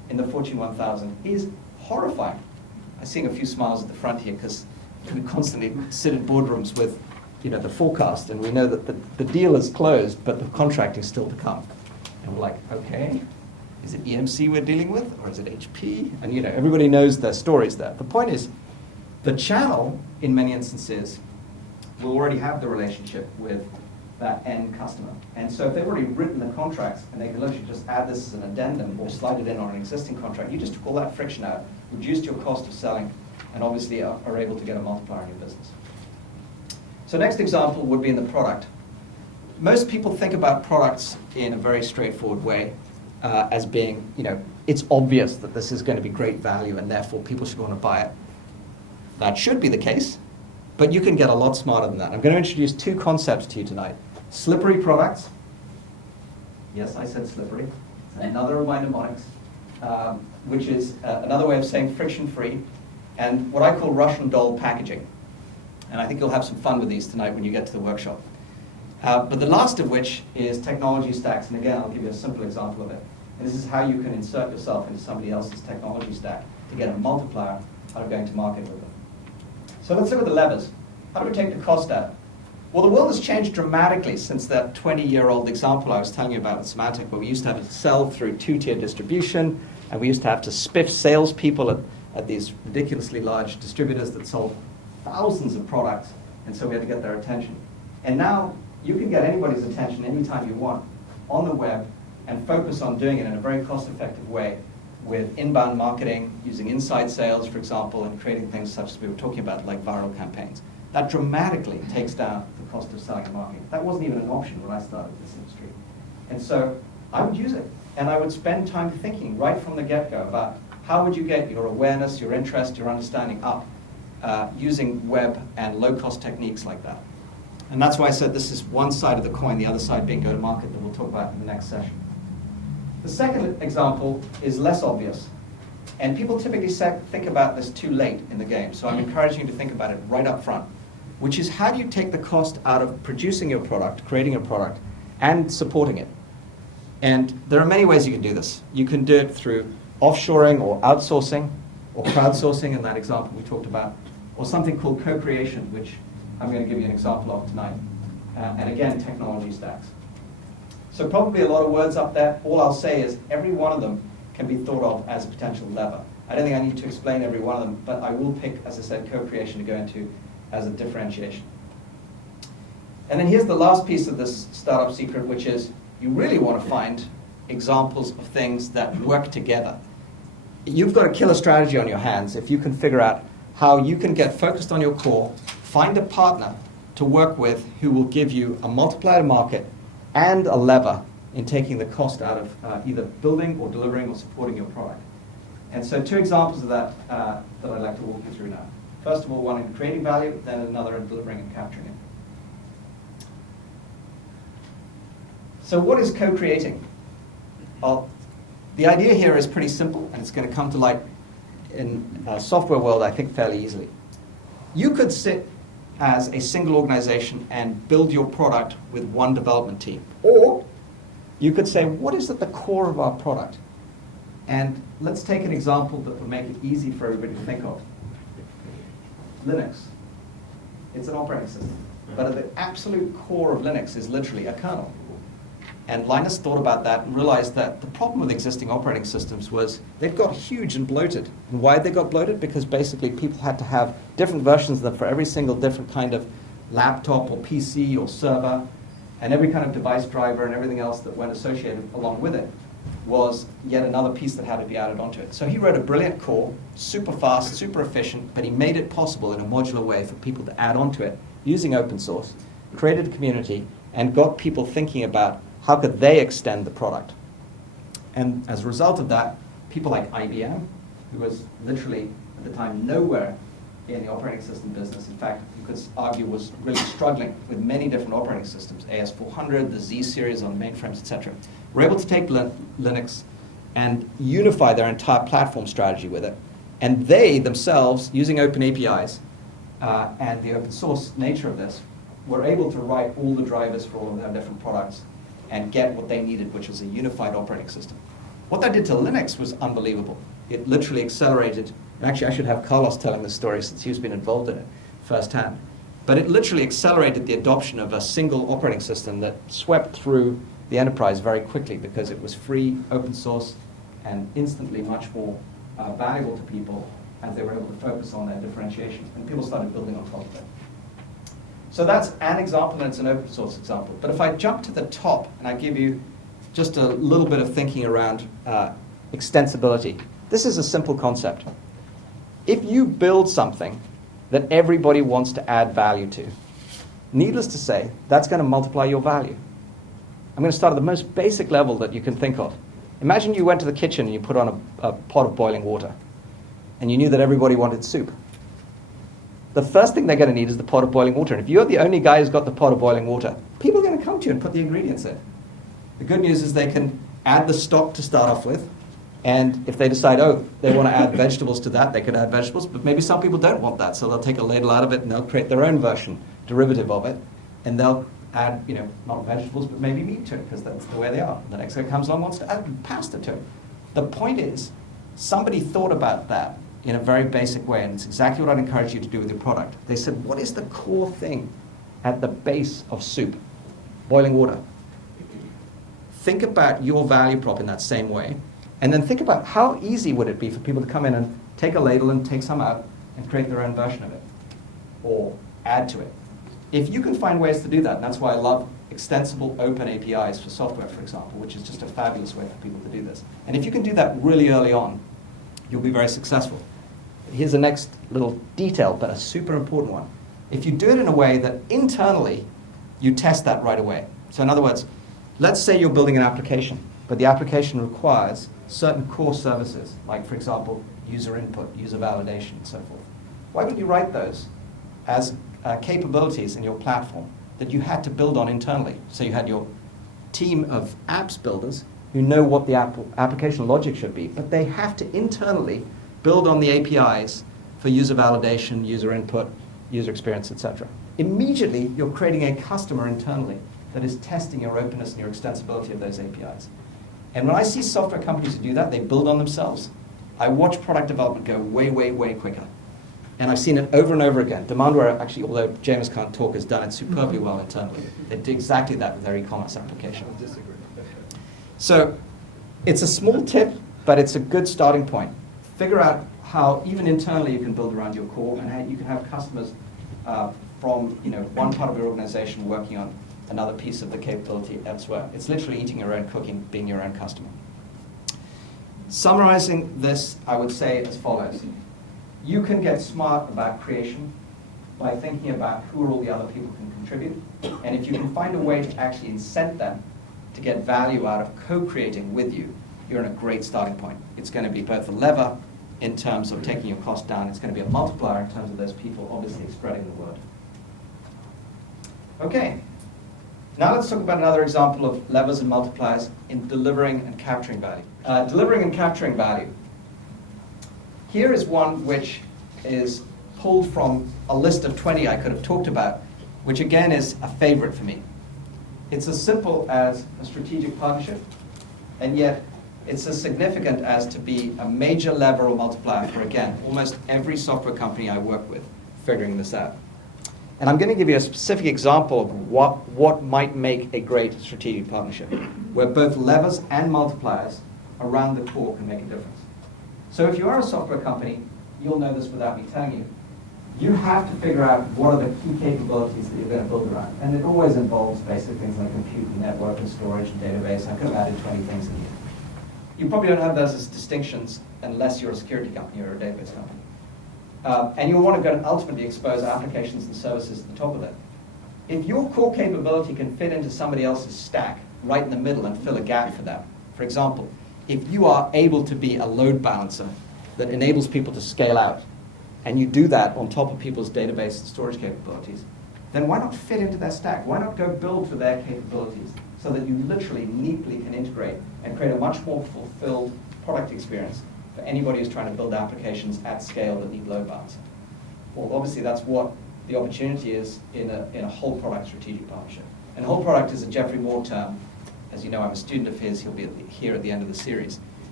in the Fortune 1000 is horrifying. I'm seeing a few smiles at the front here because we constantly sit in boardrooms with the forecast, and we know that the deal is closed, but the contracting is still to come. And we're like, okay, is it EMC we're dealing with, or is it HP? And everybody knows their stories there. The point is, the channel, in many instances, will already have the relationship with that end customer. And so if they've already written the contracts, and they can literally just add this as an addendum or slide it in on an existing contract, you just took all that friction out, reduced your cost of selling, and obviously are able to get a multiplier in your business. So next example would be in the product. Most people think about products in a very straightforward way, as being, it's obvious that this is going to be great value and therefore people should want to buy it. That should be the case, but you can get a lot smarter than that. I'm going to introduce two concepts to you tonight. Slippery products. Yes, I said slippery. Another of my mnemonics, which is another way of saying friction-free, and what I call Russian doll packaging. And I think you'll have some fun with these tonight when you get to the workshop. But the last of which is technology stacks, and again, I'll give you a simple example of it. And this is how you can insert yourself into somebody else's technology stack to get a multiplier out of going to market with them. So let's look at the levers. How do we take the cost out? Well, the world has changed dramatically since that 20-year-old example I was telling you about with Symantec, where we used to have to sell through two-tier distribution, and we used to have to spiff salespeople at these ridiculously large distributors that sold thousands of products, and so we had to get their attention. And now you can get anybody's attention anytime you want on the web and focus on doing it in a very cost-effective way with inbound marketing, using inside sales, for example, and creating things such as we were talking about, like viral campaigns. That dramatically takes down the cost of selling and marketing. That wasn't even an option when I started this industry. And so I would use it, and I would spend time thinking right from the get-go about how would you get your awareness, your interest, your understanding up using web and low-cost techniques like that. And that's why I said this is one side of the coin, the other side being go-to-market, that we'll talk about in the next session. The second example is less obvious. And people typically think about this too late in the game. So I'm encouraging you to think about it right up front, which is how do you take the cost out of producing your product, creating a product, and supporting it? And there are many ways you can do this. You can do it through offshoring or outsourcing or crowdsourcing in that example we talked about, or something called co-creation, which I'm going to give you an example of tonight. And again, technology stacks. So probably a lot of words up there. All I'll say is every one of them can be thought of as a potential lever. I don't think I need to explain every one of them, but I will pick, as I said, co-creation to go into as a differentiation. And then here's the last piece of this startup secret, which is you really want to find examples of things that work together. You've got a killer strategy on your hands if you can figure out how you can get focused on your core, find a partner to work with who will give you a multiplier to market and a lever in taking the cost out of either building or delivering or supporting your product. And so two examples of that that I'd like to walk you through now. First of all, one in creating value, then another in delivering and capturing it. So what is co-creating? Well, the idea here is pretty simple, and it's going to come to light in software world, I think, fairly easily. You could sit as a single organization and build your product with one development team. Or you could say, what is at the core of our product? And let's take an example that will make it easy for everybody to think of. Linux. It's an operating system. But at the absolute core of Linux is literally a kernel. And Linus thought about that and realized that the problem with existing operating systems was they'd got huge and bloated. And why they got bloated? Because basically people had to have different versions of them for every single different kind of laptop or PC or server, and every kind of device driver and everything else that went associated along with it was yet another piece that had to be added onto it. So he wrote a brilliant core, super fast, super efficient, but he made it possible in a modular way for people to add onto it using open source, created a community, and got people thinking about how could they extend the product. And as a result of that, people like IBM, who was literally, at the time, nowhere in the operating system business. In fact, you could argue was really struggling with many different operating systems, AS400, the Z series on mainframes, etc. Were able to take Linux and unify their entire platform strategy with it. And they themselves, using open APIs and the open source nature of this, were able to write all the drivers for all of their different products and get what they needed, which was a unified operating system. What that did to Linux was unbelievable. It literally accelerated, and actually I should have Carlos telling the story since he's been involved in it firsthand. But it literally accelerated the adoption of a single operating system that swept through the enterprise very quickly because it was free, open source, and instantly much more valuable to people as they were able to focus on their differentiation. And people started building on top of it. So that's an example, and it's an open source example. But if I jump to the top and I give you just a little bit of thinking around extensibility, this is a simple concept. If you build something that everybody wants to add value to, needless to say, that's going to multiply your value. I'm going to start at the most basic level that you can think of. Imagine you went to the kitchen and you put on a pot of boiling water, and you knew that everybody wanted soup. The first thing they're going to need is the pot of boiling water. And if you're the only guy who's got the pot of boiling water, people are going to come to you and put the ingredients in. The good news is they can add the stock to start off with, and if they decide, oh, they want to add vegetables to that, they can add vegetables, but maybe some people don't want that, so they'll take a ladle out of it and they'll create their own version, derivative of it, and they'll add, not vegetables, but maybe meat to it, because that's the way they are. The next guy comes along wants to add pasta to it. The point is, somebody thought about that in a very basic way, and it's exactly what I'd encourage you to do with your product. They said, what is the core thing at the base of soup? Boiling water. Think about your value prop in that same way, and then think about how easy would it be for people to come in and take a ladle and take some out and create their own version of it, or add to it. If you can find ways to do that, and that's why I love extensible open APIs for software, for example, which is just a fabulous way for people to do this. And if you can do that really early on, you'll be very successful. Here's the next little detail, but a super important one. If you do it in a way that internally you test that right away. So in other words, let's say you're building an application, but the application requires certain core services, like, for example, user input, user validation, and so forth. Why wouldn't you write those as capabilities in your platform that you had to build on internally? So you had your team of apps builders who know what the application logic should be, but they have to internally build on the APIs for user validation, user input, user experience, etc. Immediately, you're creating a customer internally that is testing your openness and your extensibility of those APIs. And when I see software companies who do that, they build on themselves. I watch product development go way, way, way quicker. And I've seen it over and over again. Demandware, actually, although James can't talk, has done it superbly well internally. They do exactly that with their e-commerce application. I disagree. So it's a small tip, but it's a good starting point. Figure out how, even internally, you can build around your core, and how you can have customers from one part of your organization working on another piece of the capability elsewhere. It's literally eating your own cooking, being your own customer. Summarizing this, I would say as follows. You can get smart about creation by thinking about who are all the other people who can contribute. And if you can find a way to actually incent them to get value out of co-creating with you, you're in a great starting point. It's going to be both a lever in terms of taking your cost down. It's going to be a multiplier in terms of those people obviously spreading the word. Okay. Now let's talk about another example of levers and multipliers in delivering and capturing value. Delivering and capturing value. Here is one which is pulled from a list of 20 I could have talked about, which again is a favorite for me. It's as simple as a strategic partnership, and yet it's as significant as to be a major lever or multiplier for, again, almost every software company I work with figuring this out. And I'm going to give you a specific example of what might make a great strategic partnership, where both levers and multipliers around the core can make a difference. So if you are a software company, you'll know this without me telling you. You have to figure out what are the key capabilities that you're going to build around. And it always involves basic things like compute and network and storage and database. I could have added 20 things in here. You probably don't have those as distinctions unless you're a security company or a database company. And you'll want to go and ultimately expose applications and services at the top of it. If your core capability can fit into somebody else's stack right in the middle and fill a gap for them, for example, if you are able to be a load balancer that enables people to scale out, and you do that on top of people's database and storage capabilities, then why not fit into their stack? Why not go build for their capabilities so that you literally neatly can integrate and create a much more fulfilled product experience for anybody who's trying to build applications at scale that need load balancing? Well, obviously that's what the opportunity is in a whole product strategic partnership. And whole product is a Jeffrey Moore term. As you know, I'm a student of his. He'll be here at the end of the series.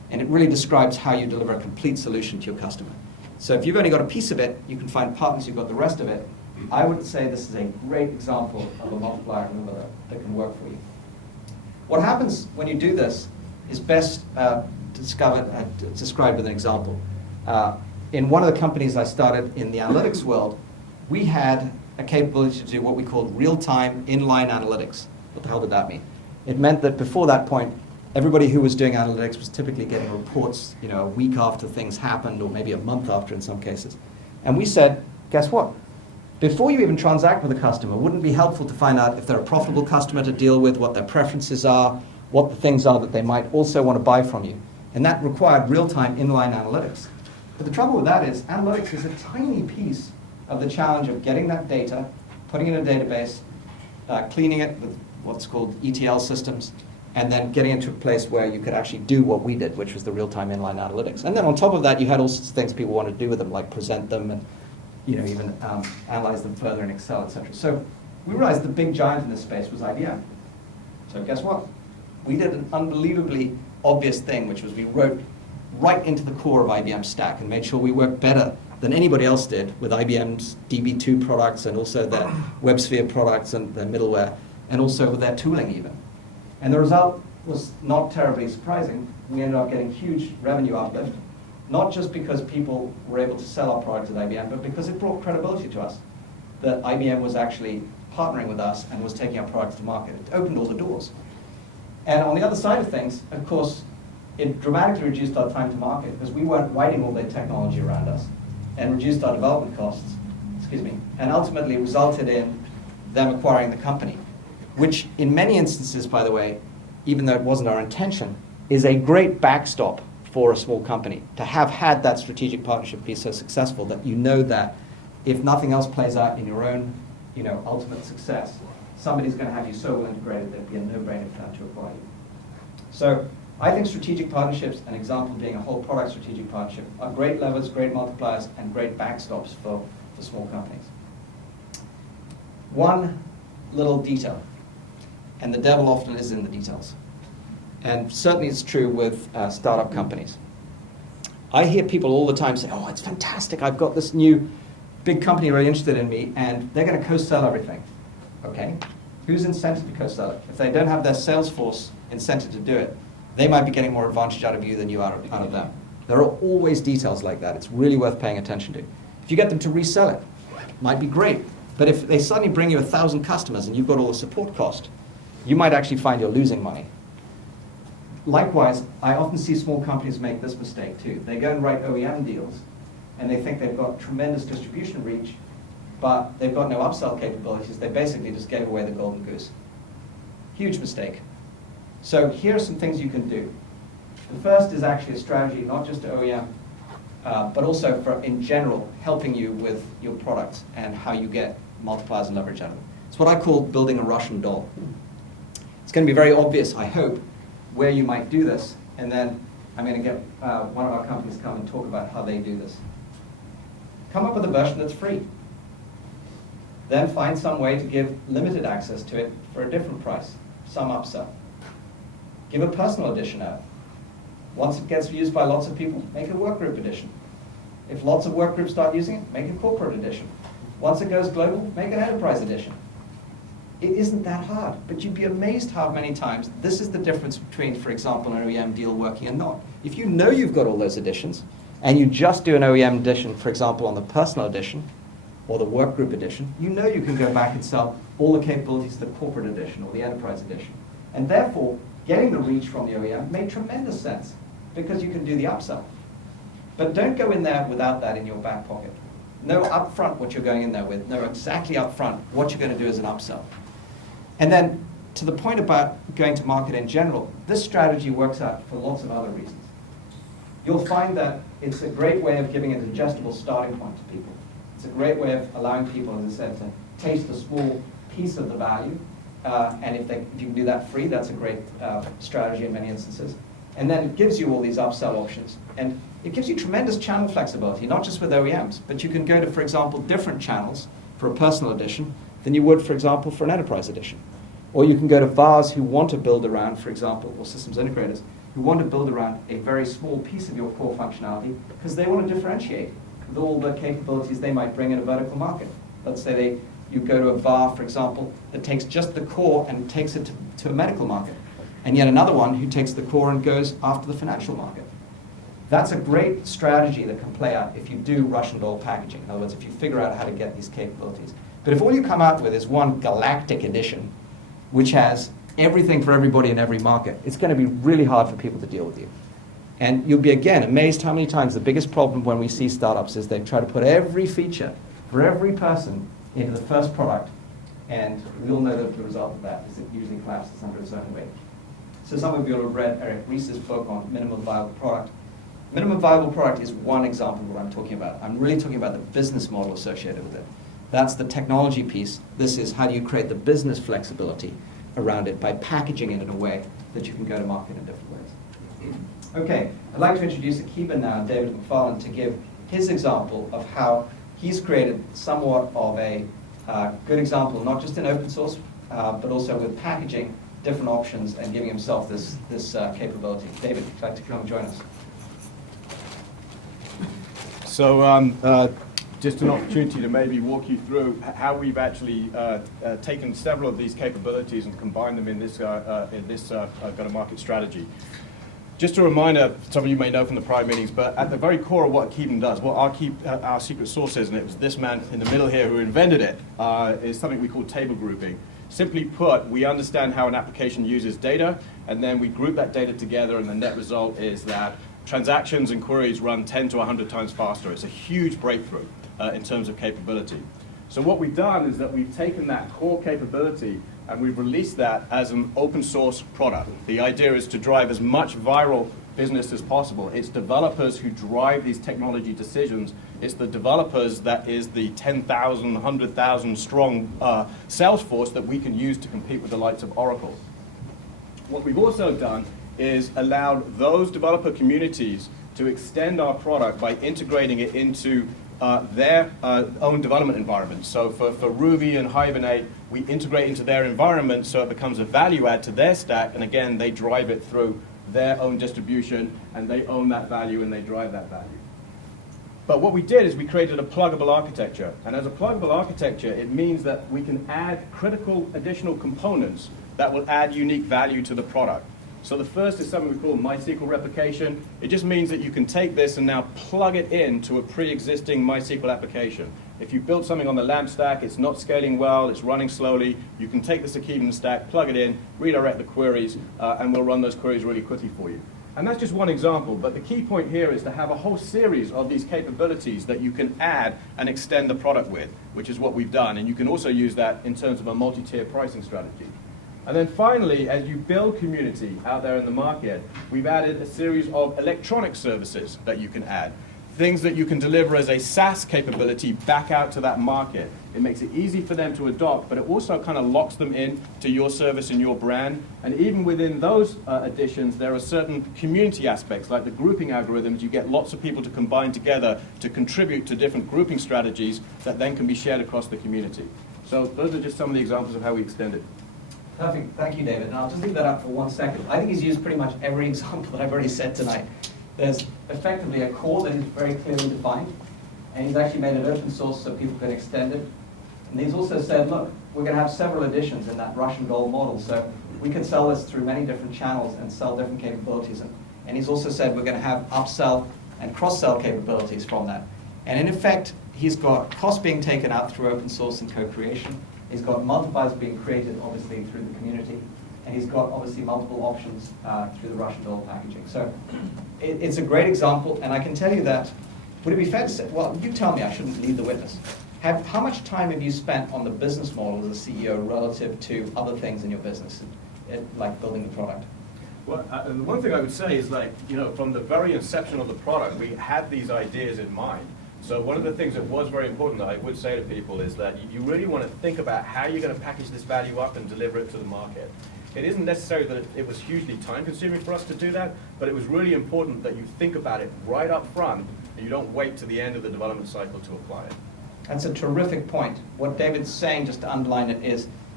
And it really describes how you deliver a complete solution to your customer. So if you've only got a piece of it, you can find partners who've got the rest of it. I would say this is a great example of a multiplier remover that can work for you. What happens when you do this is best described with an example. In one of the companies I started in the analytics world, we had a capability to do what we called real-time inline analytics. What the hell did that mean? It meant that before that point, everybody who was doing analytics was typically getting reports, a week after things happened, or maybe a month after in some cases. And we said, guess what? Before you even transact with a customer, wouldn't it be helpful to find out if they're a profitable customer to deal with, what their preferences are, what the things are that they might also want to buy from you? And that required real-time inline analytics. But the trouble with that is, analytics is a tiny piece of the challenge of getting that data, putting it in a database, cleaning it with what's called ETL systems, and then getting into a place where you could actually do what we did, which was the real-time inline analytics. And then on top of that, you had all sorts of things people wanted to do with them, like present them and even analyze them further in Excel, etc. So we realized the big giant in this space was IBM. So guess what? We did an unbelievably obvious thing, which was we wrote right into the core of IBM's stack and made sure we worked better than anybody else did with IBM's DB2 products and also their WebSphere products and their middleware, and also with their tooling even. And the result was not terribly surprising. We ended up getting huge revenue uplift, not just because people were able to sell our products at IBM, but because it brought credibility to us, that IBM was actually partnering with us and was taking our products to market. It opened all the doors. And on the other side of things, of course, it dramatically reduced our time to market because we weren't writing all their technology around us, and reduced our development costs, and ultimately resulted in them acquiring the company, which in many instances, by the way, even though it wasn't our intention, is a great backstop for a small company to have had that strategic partnership be so successful that you know that if nothing else plays out in your own ultimate success, somebody's going to have you so well integrated that it'd be a no-brainer for them to acquire you. So I think strategic partnerships, an example being a whole product strategic partnership, are great levers, great multipliers, and great backstops for small companies. One little detail, and the devil often is in the details. And certainly it's true with startup companies. I hear people all the time say, oh, it's fantastic, I've got this new big company really interested in me, and they're going to co-sell everything. Okay, who's incented to co-sell it? If they don't have their sales force incented to do it, they might be getting more advantage out of you than you out of them. There are always details like that. It's really worth paying attention to. If you get them to resell it, it might be great. But if they suddenly bring you 1,000 customers and you've got all the support cost, you might actually find you're losing money. Likewise, I often see small companies make this mistake too. They go and write OEM deals, and they think they've got tremendous distribution reach, but they've got no upsell capabilities. They basically just gave away the golden goose. Huge mistake. So here are some things you can do. The first is actually a strategy, not just to OEM, but also for, in general, helping you with your products and how you get multipliers and leverage out of it. It's what I call building a Russian doll. It's going to be very obvious, I hope, where you might do this, and then I'm going to get one of our companies come and talk about how they do this. Come up with a version that's free. Then find some way to give limited access to it for a different price, some upsell. Give a personal edition out. Once it gets used by lots of people, make a workgroup edition. If lots of workgroups start using it, make a corporate edition. Once it goes global, make an enterprise edition. It isn't that hard, but you'd be amazed how many times this is the difference between, for example, an OEM deal working and not. If you know you've got all those editions, and you just do an OEM edition, for example, on the personal edition, or the workgroup edition, you know you can go back and sell all the capabilities of the corporate edition or the enterprise edition. And therefore, getting the reach from the OEM made tremendous sense because you can do the upsell. But don't go in there without that in your back pocket. Know upfront what you're going in there with. Know exactly upfront what you're going to do as an upsell. And then, to the point about going to market in general, this strategy works out for lots of other reasons. You'll find that it's a great way of giving a digestible starting point to people. It's a great way of allowing people, as I said, to taste a small piece of the value. And if you can do that free, that's a great strategy in many instances. And then it gives you all these upsell options. And it gives you tremendous channel flexibility, not just with OEMs, but you can go to, for example, different channels for a personal edition than you would, for example, for an enterprise edition. Or you can go to VARs who want to build around, for example, or systems integrators, who want to build around a very small piece of your core functionality because they want to differentiate with all the capabilities they might bring in a vertical market. Let's say you go to a VAR, for example, that takes just the core and takes it to a medical market, and yet another one who takes the core and goes after the financial market. That's a great strategy that can play out if you do Russian doll packaging. In other words, if you figure out how to get these capabilities. But if all you come out with is one galactic edition, which has everything for everybody in every market, it's going to be really hard for people to deal with you. And you'll be, again, amazed how many times the biggest problem when we see startups is they try to put every feature for every person into the first product, and we all know that the result of that is it usually collapses under its own weight. So some of you will have read Eric Ries's book on minimum viable product. Minimum viable product is one example of what I'm talking about. I'm really talking about the business model associated with it. That's the technology piece. This is how do you create the business flexibility around it by packaging it in a way that you can go to market in different ways. Okay, I'd like to introduce Akiba now, David McFarland, to give his example of how he's created somewhat of a good example, not just in open source, but also with packaging different options and giving himself this capability. David, would you like to come join us? So just an opportunity to maybe walk you through how we've actually taken several of these capabilities and combined them in this go-to-market strategy. Just a reminder, some of you may know from the prior meetings, but at the very core of what Akiba does, what our secret sauce is, and it was this man in the middle here who invented it, is something we call table grouping. Simply put, we understand how an application uses data, and then we group that data together, and the net result is that transactions and queries run 10 to 100 times faster. It's a huge breakthrough in terms of capability. So what we've done is that we've taken that core capability and we've released that as an open source product. The idea is to drive as much viral business as possible. It's developers who drive these technology decisions. It's the developers that is the 10,000, 100,000 strong sales force that we can use to compete with the likes of Oracle. What we've also done is allowed those developer communities to extend our product by integrating it into their own development environment. So for Ruby and Hibernate, we integrate into their environment so it becomes a value add to their stack, and again, they drive it through their own distribution, and they own that value and they drive that value. But what we did is we created a pluggable architecture, and as a pluggable architecture, it means that we can add critical additional components that will add unique value to the product. So the first is something we call MySQL replication. It just means that you can take this and now plug it into a pre-existing MySQL application. If you build something on the LAMP stack, it's not scaling well, it's running slowly, you can take this Akiba stack, plug it in, redirect the queries, and we'll run those queries really quickly for you. And that's just one example, but the key point here is to have a whole series of these capabilities that you can add and extend the product with, which is what we've done. And you can also use that in terms of a multi-tier pricing strategy. And then finally, as you build community out there in the market, we've added a series of electronic services that you can add. Things that you can deliver as a SaaS capability back out to that market. It makes it easy for them to adopt, but it also kind of locks them in to your service and your brand. And even within those additions, there are certain community aspects, like the grouping algorithms. You get lots of people to combine together to contribute to different grouping strategies that then can be shared across the community. So those are just some of the examples of how we extend it. Perfect. Thank you, David. And I'll just leave that up for 1 second. I think he's used pretty much every example that I've already said tonight. There's effectively a core that is very clearly defined, and he's actually made it open source so people can extend it. And he's also said, look, we're going to have several editions in that Russian gold model, so we can sell this through many different channels and sell different capabilities. And he's also said we're going to have upsell and cross-sell capabilities from that. And in effect, he's got costs being taken out through open source and co-creation. He's got multipliers being created, obviously, through the community. And he's got, obviously, multiple options through the Russian doll packaging. So it's a great example. And I can tell you that, would it be fair to say, well, you tell me, I shouldn't lead the witness. How much time have you spent on the business model as a CEO relative to other things in your business, like building the product? Well, the one thing I would say is, like, from the very inception of the product, we had these ideas in mind. So one of the things that was very important that I would say to people is that you really want to think about how you're going to package this value up and deliver it to the market. It isn't necessary that it was hugely time-consuming for us to do that, but it was really important that you think about it right up front and you don't wait to the end of the development cycle to apply it. That's a terrific point. What David's saying, just to underline it, is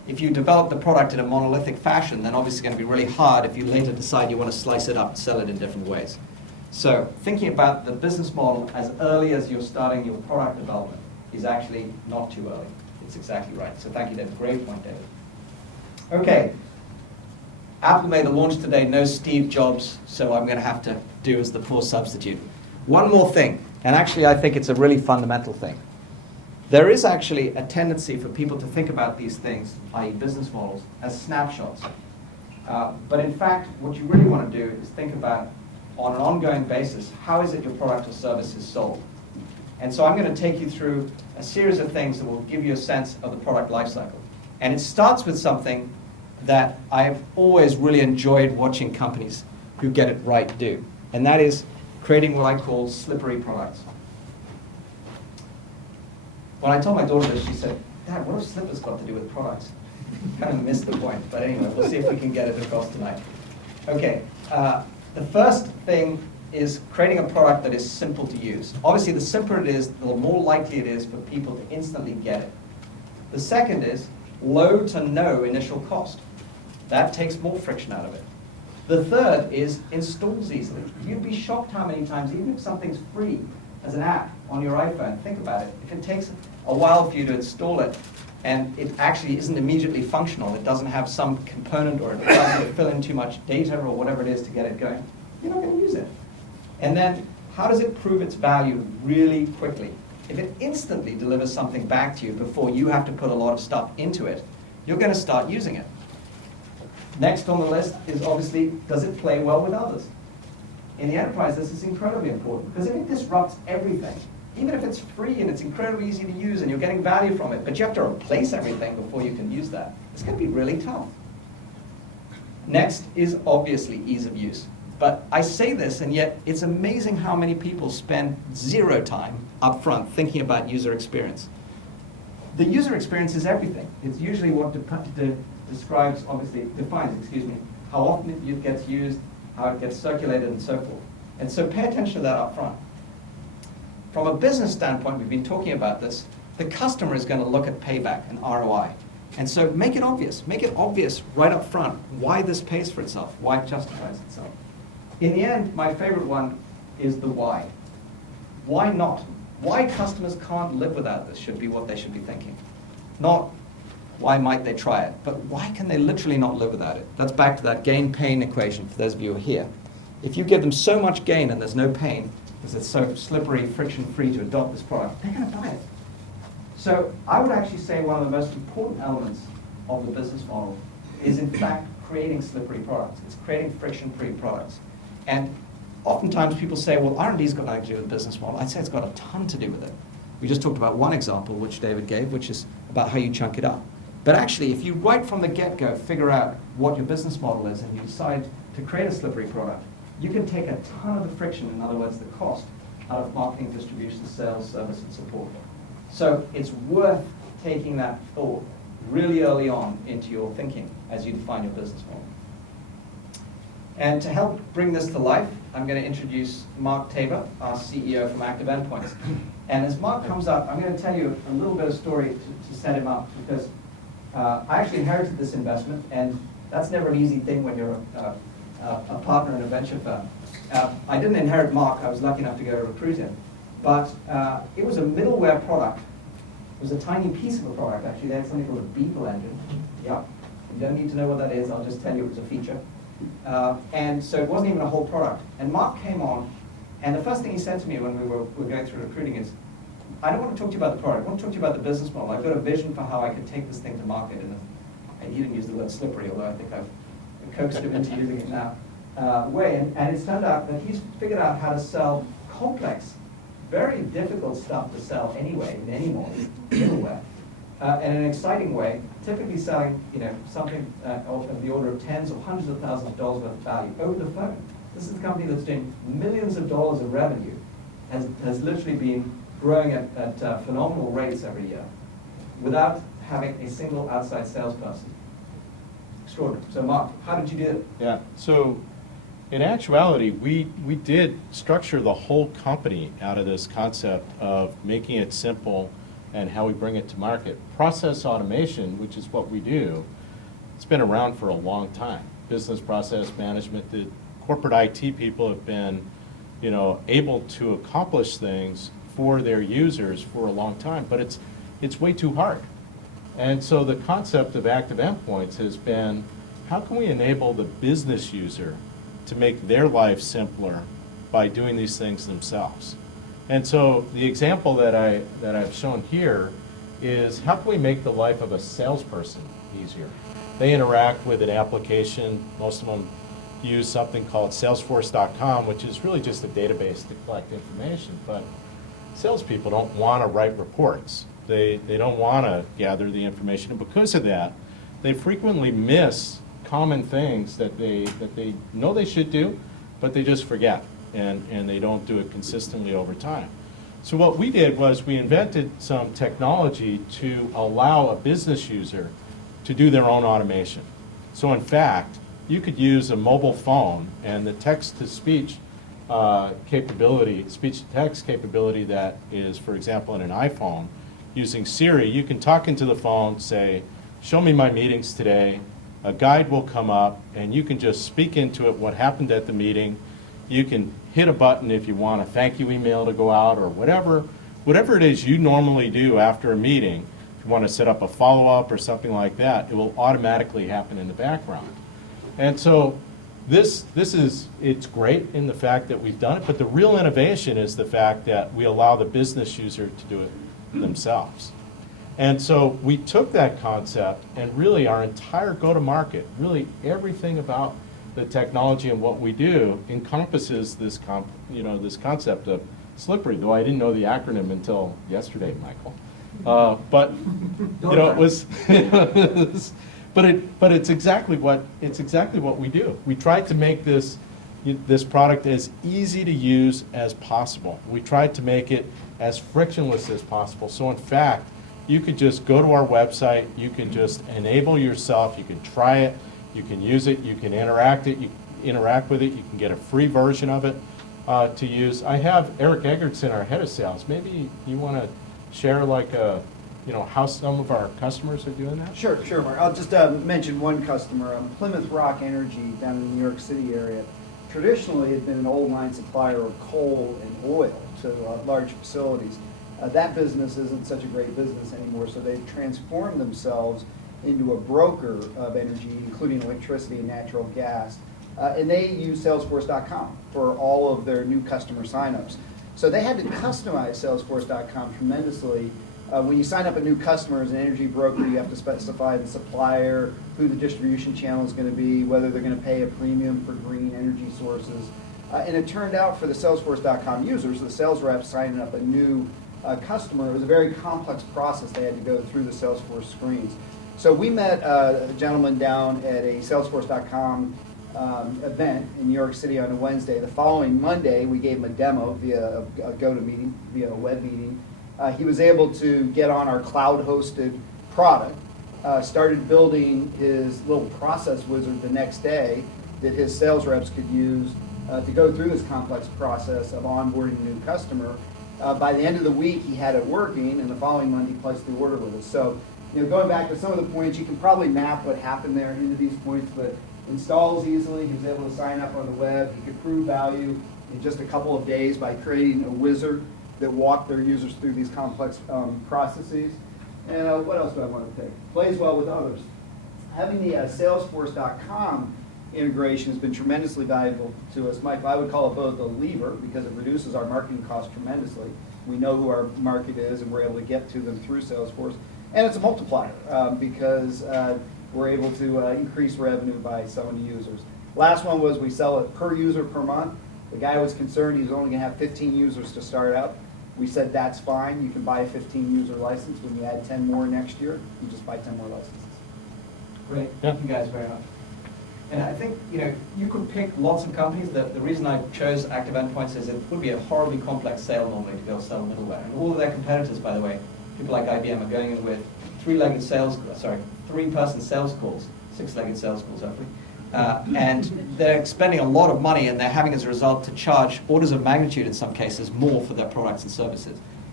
If you develop the product in a monolithic fashion, then obviously it's going to be really hard if you later decide you want to slice it up and sell it in different ways. So thinking about the business model as early as you're starting your product development is actually not too early. It's exactly right. So thank you, David. Great point, David. Okay. Apple made a launch today, no Steve Jobs, so I'm going to have to do as the poor substitute. One more thing, and actually I think it's a really fundamental thing. There is actually a tendency for people to think about these things, i.e. business models, as snapshots. But in fact, what you really want to do is think about, on an ongoing basis, how is it your product or service is sold? And so I'm going to take you through a series of things that will give you a sense of the product lifecycle. And it starts with something that I've always really enjoyed watching companies who get it right do. And that is creating what I call slippery products. When I told my daughter this, she said, "Dad, what have slippers got to do with products?" Kind of missed the point, but anyway, we'll see if we can get it across tonight. Okay, the first thing is creating a product that is simple to use. Obviously, the simpler it is, the more likely it is for people to instantly get it. The second is low to no initial cost. That takes more friction out of it. The third is installs easily. You'd be shocked how many times, even if something's free as an app on your iPhone, think about it. If it takes a while for you to install it, and it actually isn't immediately functional, it doesn't have some component or it doesn't fill in too much data or whatever it is to get it going, you're not going to use it. And then, how does it prove its value really quickly? If it instantly delivers something back to you before you have to put a lot of stuff into it, you're going to start using it. Next on the list is obviously, does it play well with others? In the enterprise, this is incredibly important, because if it disrupts everything, even if it's free and it's incredibly easy to use and you're getting value from it, but you have to replace everything before you can use that, it's going to be really tough. Next is obviously ease of use. But I say this, and yet it's amazing how many people spend zero time up front thinking about user experience. The user experience is everything. It's usually what defines, how often it gets used, how it gets circulated, and so forth. And so pay attention to that up front. From a business standpoint, we've been talking about this, the customer is going to look at payback and ROI. And so make it obvious right up front why this pays for itself, why it justifies itself. In the end, my favorite one is the why. Why not? Why customers can't live without this should be what they should be thinking. Not why might they try it, but why can they literally not live without it? That's back to that gain-pain equation for those of you who are here. If you give them so much gain and there's no pain, because it's so slippery, friction-free to adopt this product, they're going to buy it. So I would actually say one of the most important elements of the business model is in fact creating slippery products. It's creating friction-free products. And oftentimes people say, well, R&D's got nothing to do with the business model. I'd say it's got a ton to do with it. We just talked about one example, which David gave, which is about how you chunk it up. But actually, if you right from the get-go figure out what your business model is and you decide to create a slippery product, you can take a ton of the friction, in other words, the cost, out of marketing, distribution, sales, service, and support. So it's worth taking that thought really early on into your thinking as you define your business model. And to help bring this to life, I'm going to introduce Mark Tabor, our CEO from Active Endpoints. And as Mark comes up, I'm going to tell you a little bit of story to set him up, because I actually inherited this investment, and that's never an easy thing when you're a partner in a venture firm. I didn't inherit Mark. I was lucky enough to go recruit him. But it was a middleware product. It was a tiny piece of a product, actually. They had something called a Beetle engine. Yeah, you don't need to know what that is. I'll just tell you it was a feature. And so it wasn't even a whole product. And Mark came on, and the first thing he said to me when we were going through recruiting is, I don't want to talk to you about the product. I want to talk to you about the business model. I've got a vision for how I could take this thing to market. And he didn't use the word slippery, although I think I've coaxed him into using it now. And it's turned out that he's figured out how to sell complex, very difficult stuff to sell anyway, in any middleware, in an exciting way, typically selling something of the order of tens or hundreds of thousands of dollars worth of value over the phone. This is a company that's doing millions of dollars of revenue, has literally been growing at phenomenal rates every year without having a single outside salesperson. Extraordinary. So Mark, how did you do it? Yeah, so in actuality, we did structure the whole company out of this concept of making it simple and how we bring it to market. Process automation, which is what we do, it's been around for a long time. Business process management, the corporate IT people have been, able to accomplish things for their users for a long time, but it's way too hard. And so the concept of active endpoints has been, how can we enable the business user to make their life simpler by doing these things themselves? And so the example that I've shown here is, how can we make the life of a salesperson easier? They interact with an application. Most of them use something called salesforce.com, which is really just a database to collect information. But salespeople don't want to write reports. They don't want to gather the information. And because of that, they frequently miss common things that they know they should do, but they just forget. And they don't do it consistently over time. So what we did was we invented some technology to allow a business user to do their own automation. So in fact, you could use a mobile phone and the text-to-speech capability, speech-to-text capability that is, for example, in an iPhone, using Siri, you can talk into the phone, say, show me my meetings today, a guide will come up, and you can just speak into it what happened at the meeting. You can hit a button if you want a thank you email to go out, or whatever it is you normally do after a meeting. If you want to set up a follow-up or something like that, it will automatically happen in the background. And so it's great in the fact that we've done it, but the real innovation is the fact that we allow the business user to do it themselves. And so we took that concept, and really our entire go-to-market, really everything about the technology and what we do encompasses this concept of slippery, though I didn't know the acronym until yesterday, Michael. But it was, but it's exactly what we do. We tried to make this product as easy to use as possible. We tried to make it as frictionless as possible. So in fact, you could just go to our website, you can just enable yourself, you can try it, you can use it, you can interact with it, you can get a free version of it to use. I have Eric Eggertson, our head of sales. Maybe you want to share how some of our customers are doing that? Sure, Mark. I'll just mention one customer, Plymouth Rock Energy down in the New York City area. Traditionally, had been an old line supplier of coal and oil to large facilities. That business isn't such a great business anymore, so they've transformed themselves into a broker of energy, including electricity and natural gas. And they use Salesforce.com for all of their new customer signups. So they had to customize Salesforce.com tremendously. When you sign up a new customer as an energy broker, you have to specify the supplier, who the distribution channel is going to be, whether they're going to pay a premium for green energy sources. And it turned out for the Salesforce.com users, the sales reps signing up a new customer, it was a very complex process. They had to go through the Salesforce screens. So we met a gentleman down at a Salesforce.com event in New York City on a Wednesday. The following Monday, we gave him a demo via a GoToMeeting, via a web meeting. He was able to get on our cloud-hosted product, started building his little process wizard the next day that his sales reps could use to go through this complex process of onboarding a new customer. By the end of the week, he had it working, and the following Monday, he placed the order with us. So, going back to some of the points, you can probably map what happened there into these points, but installs easily. He was able to sign up on the web. He could prove value in just a couple of days by creating a wizard that walked their users through these complex processes. And what else do I want to take? Plays well with others. Having the Salesforce.com integration has been tremendously valuable to us. Mike, I would call it both a lever because it reduces our marketing costs tremendously. We know who our market is and we're able to get to them through Salesforce. And it's a multiplier because we're able to increase revenue by so many users. Last one was we sell it per user per month. The guy was concerned he was only going to have 15 users to start out. We said that's fine. You can buy a 15 user license. When you add 10 more next year, you just buy 10 more licenses. Great. Thank you guys very much. And I think, you could pick lots of companies. The reason I chose Active Endpoints is it would be a horribly complex sale normally to go sell middleware. And all of their competitors, by the way, people like IBM are going in with three-person sales calls, six-legged sales calls, hopefully. And they're spending a lot of money, and they're having as a result to charge orders of magnitude in some cases more for their products and services.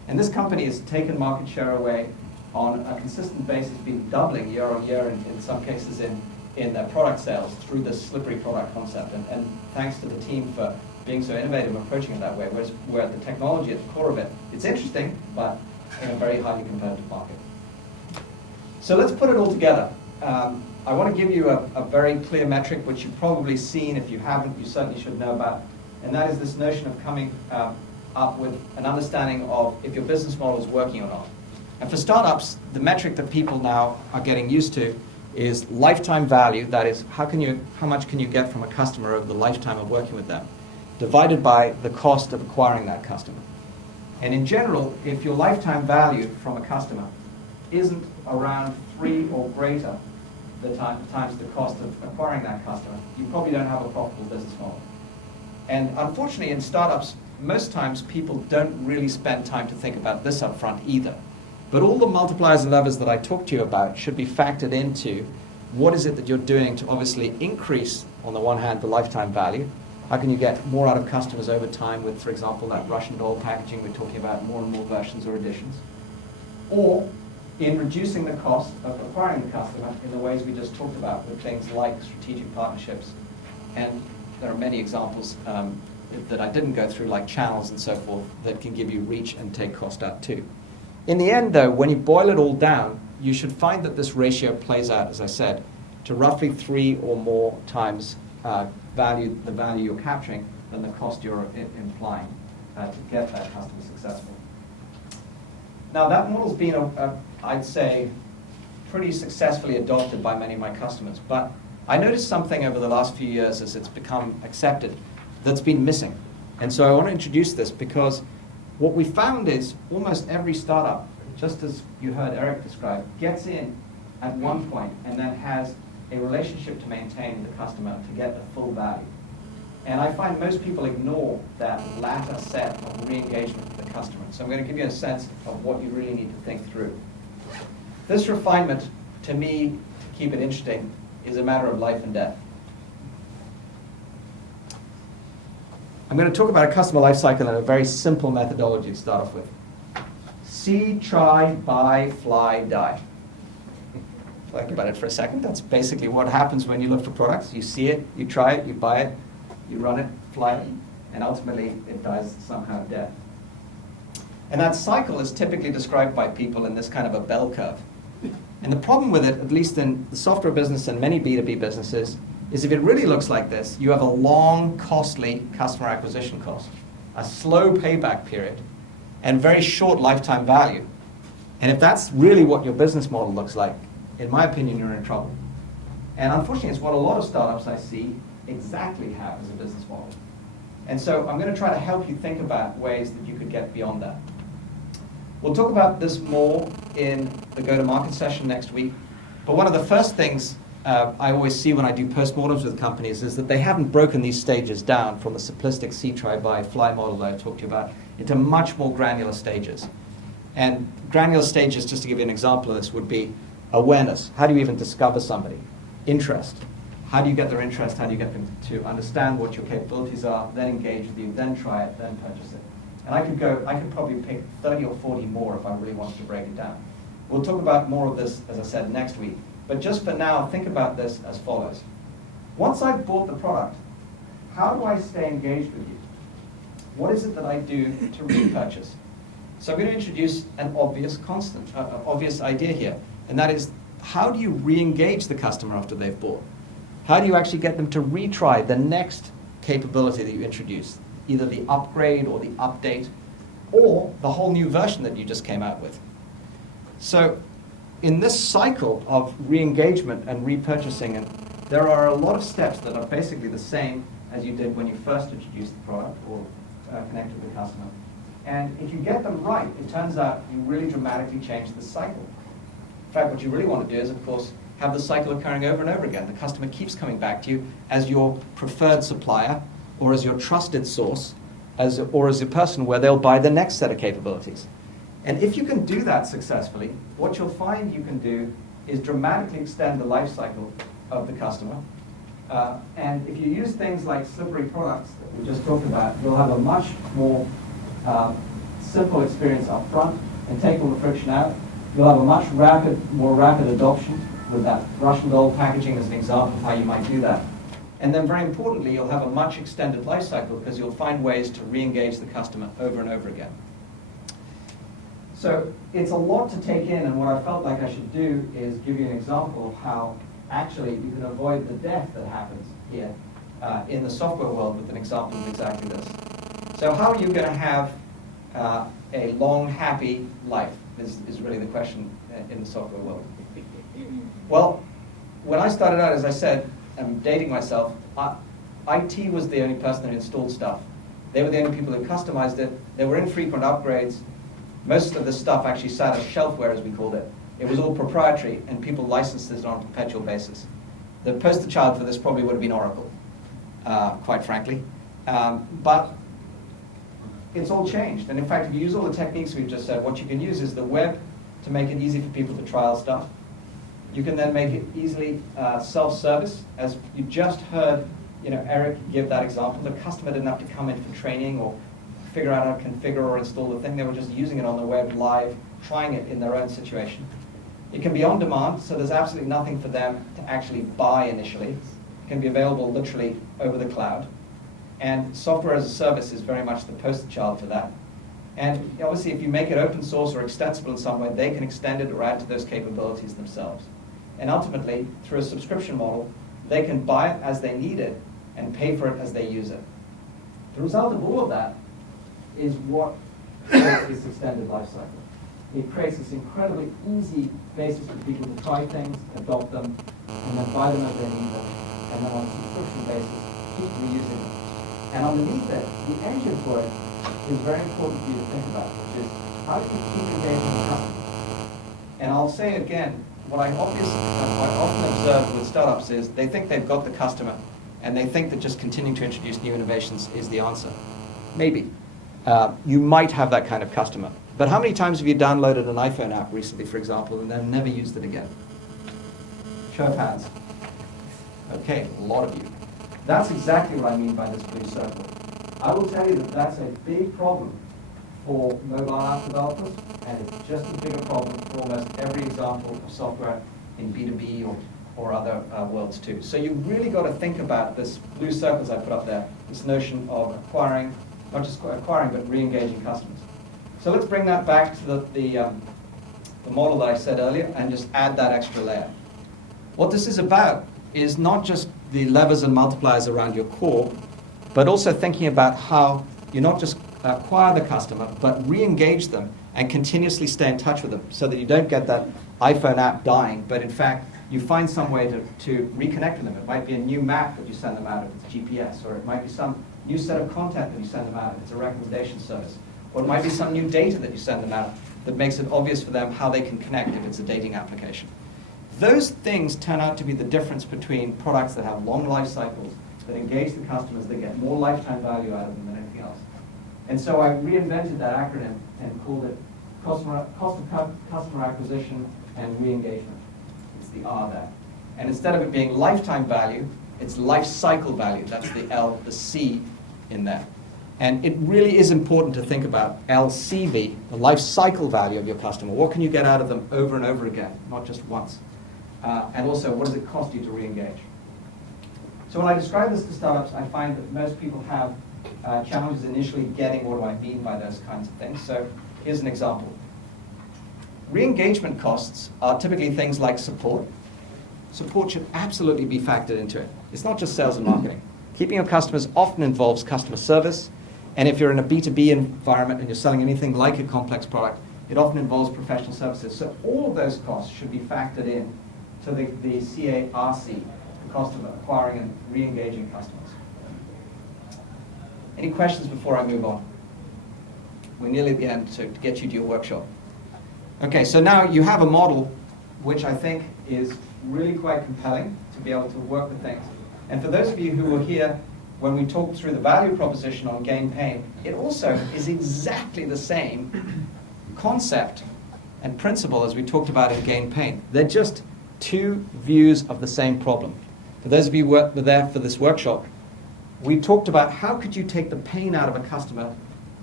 And this company has taken market share away on a consistent basis, been doubling year on year, in some cases in their product sales through this slippery product concept. And thanks to the team for being so innovative and approaching it that way, where the technology at the core of it, it's interesting, but in a very highly competitive market. So let's put it all together. I want to give you a very clear metric, which you've probably seen. If you haven't, you certainly should know about. And that is this notion of coming up with an understanding of if your business model is working or not. And for startups, the metric that people now are getting used to is lifetime value. That is, how much can you get from a customer over the lifetime of working with them, divided by the cost of acquiring that customer. And in general, if your lifetime value from a customer isn't around 3 or greater times the cost of acquiring that customer, you probably don't have a profitable business model. And unfortunately, in startups, most times people don't really spend time to think about this up front either. But all the multipliers and levers that I talked to you about should be factored into what is it that you're doing to obviously increase, on the one hand, the lifetime value. How can you get more out of customers over time with, for example, that Russian doll packaging we're talking about, more and more versions or editions? Or in reducing the cost of acquiring the customer in the ways we just talked about with things like strategic partnerships. And there are many examples that I didn't go through, like channels and so forth, that can give you reach and take cost out too. In the end, though, when you boil it all down, you should find that this ratio plays out, as I said, to roughly 3 or more times the value you're capturing than the cost you're implying to get that customer successful. Now, that model's been, I'd say, pretty successfully adopted by many of my customers. But I noticed something over the last few years as it's become accepted that's been missing. And so I want to introduce this because what we found is almost every startup, just as you heard Eric describe, gets in at one point and then has a relationship to maintain with the customer to get the full value. And I find most people ignore that latter set of re-engagement with the customer. So I'm going to give you a sense of what you really need to think through. This refinement, to me, to keep it interesting, is a matter of life and death. I'm going to talk about a customer life cycle in a very simple methodology to start off with. See, try, buy, fly, die. Think about it for a second. That's basically what happens when you look for products. You see it, you try it, you buy it, you run it, fly it, and ultimately it dies somehow death. And that cycle is typically described by people in this kind of a bell curve. And the problem with it, at least in the software business and many B2B businesses, is if it really looks like this, you have a long, costly customer acquisition cost, a slow payback period, and very short lifetime value. And if that's really what your business model looks like, in my opinion, you're in trouble. And unfortunately, it's what a lot of startups I see exactly have as a business model. And so I'm going to try to help you think about ways that you could get beyond that. We'll talk about this more in the go-to-market session next week. But one of the first things I always see when I do postmortems with companies is that they haven't broken these stages down from the simplistic see, try, buy, fly model that I talked to you about into much more granular stages. And granular stages, just to give you an example of this, would be awareness. How do you even discover somebody? Interest. How do you get their interest? How do you get them to understand what your capabilities are, then engage with you, then try it, then purchase it? And I could probably pick 30 or 40 more if I really wanted to break it down. We'll talk about more of this, as I said, next week. But just for now, think about this as follows. Once I've bought the product, how do I stay engaged with you? What is it that I do to repurchase? So I'm going to introduce an obvious obvious idea here, and that is, how do you re-engage the customer after they've bought? How do you actually get them to retry the next capability that you introduce, either the upgrade or the update, or the whole new version that you just came out with? So in this cycle of re-engagement and repurchasing, and there are a lot of steps that are basically the same as you did when you first introduced the product or connected with the customer. And if you get them right, it turns out you really dramatically change the cycle. In fact, what you really want to do is, of course, have the cycle occurring over and over again. The customer keeps coming back to you as your preferred supplier, or as your trusted source, or as a person where they'll buy the next set of capabilities. And if you can do that successfully, what you'll find you can do is dramatically extend the life cycle of the customer. And if you use things like slippery products that we just talked about, you'll have a much more simple experience up front and take all the friction out, you'll have a much more rapid adoption with that Russian doll packaging as an example of how you might do that. And then very importantly, you'll have a much extended life cycle because you'll find ways to re-engage the customer over and over again. So it's a lot to take in, and what I felt like I should do is give you an example of how actually you can avoid the death that happens here in the software world with an example of exactly this. So how are you going to have a long, happy life is really the question in the software world. Well, when I started out, as I said, I'm dating myself, IT was the only person that installed stuff. They were the only people who customized it. There were infrequent upgrades. Most of the stuff actually sat as shelfware, as we called it. It was all proprietary, and people licensed it on a perpetual basis. The poster child for this probably would have been Oracle, quite frankly. But it's all changed. And in fact, if you use all the techniques we've just said, what you can use is the web to make it easy for people to trial stuff. You can then make it easily self-service. As you just heard Eric give that example, the customer didn't have to come in for training or figure out how to configure or install the thing. They were just using it on the web live, trying it in their own situation. It can be on demand, so there's absolutely nothing for them to actually buy initially. It can be available literally over the cloud. And software as a service is very much the poster child for that. And obviously, if you make it open source or extensible in some way, they can extend it or add to those capabilities themselves. And ultimately, through a subscription model, they can buy it as they need it and pay for it as they use it. The result of all of that is what creates this extended life cycle. It creates this incredibly easy basis for people to try things, adopt them, and then buy them as they need them, and then on a subscription basis, keep reusing them. And underneath it, the engine for it is very important for you to think about, which is how do you keep engaging the customer? And I'll say again, what I often observe with startups is they think they've got the customer, and they think that just continuing to introduce new innovations is the answer. Maybe. You might have that kind of customer. But how many times have you downloaded an iPhone app recently, for example, and then never used it again? Show of hands. Okay, a lot of you. That's exactly what I mean by this blue circle. I will tell you that that's a big problem for mobile app developers, and it's just a bigger problem for almost every example of software in B2B or other worlds too. So you've really got to think about this blue circles I put up there, this notion of acquiring, not just acquiring, but re-engaging customers. So let's bring that back to the model that I said earlier and just add that extra layer. What this is about is not just the levers and multipliers around your core, but also thinking about how you not just acquire the customer, but re-engage them and continuously stay in touch with them so that you don't get that iPhone app dying, but in fact, you find some way to reconnect with them. It might be a new map that you send them out if it's GPS, or it might be some new set of content that you send them out if it's a recommendation service, or it might be some new data that you send them out that makes it obvious for them how they can connect if it's a dating application. Those things turn out to be the difference between products that have long life cycles, that engage the customers, that get more lifetime value out of them than anything else. And so I reinvented that acronym and called it cost of customer acquisition and re-engagement. It's the R there. And instead of it being lifetime value, it's life cycle value. That's the L, the C in there. And it really is important to think about LCV, the life cycle value of your customer. What can you get out of them over and over again, not just once? And also, what does it cost you to re-engage? So when I describe this to startups, I find that most people have challenges initially getting what do I mean by those kinds of things. So here's an example. Re-engagement costs are typically things like support. Support should absolutely be factored into it. It's not just sales and marketing. Keeping your customers often involves customer service. And if you're in a B2B environment and you're selling anything like a complex product, it often involves professional services. So all of those costs should be factored in to the C.O.R.E, the cost of acquiring and re-engaging customers. Any questions before I move on? We're nearly at the end to get you to your workshop. Okay, so now you have a model which I think is really quite compelling to be able to work with things. And for those of you who were here when we talked through the value proposition on gain pain, it also is exactly the same concept and principle as we talked about in gain pain. They're just two views of the same problem. For those of you who were there for this workshop, we talked about how could you take the pain out of a customer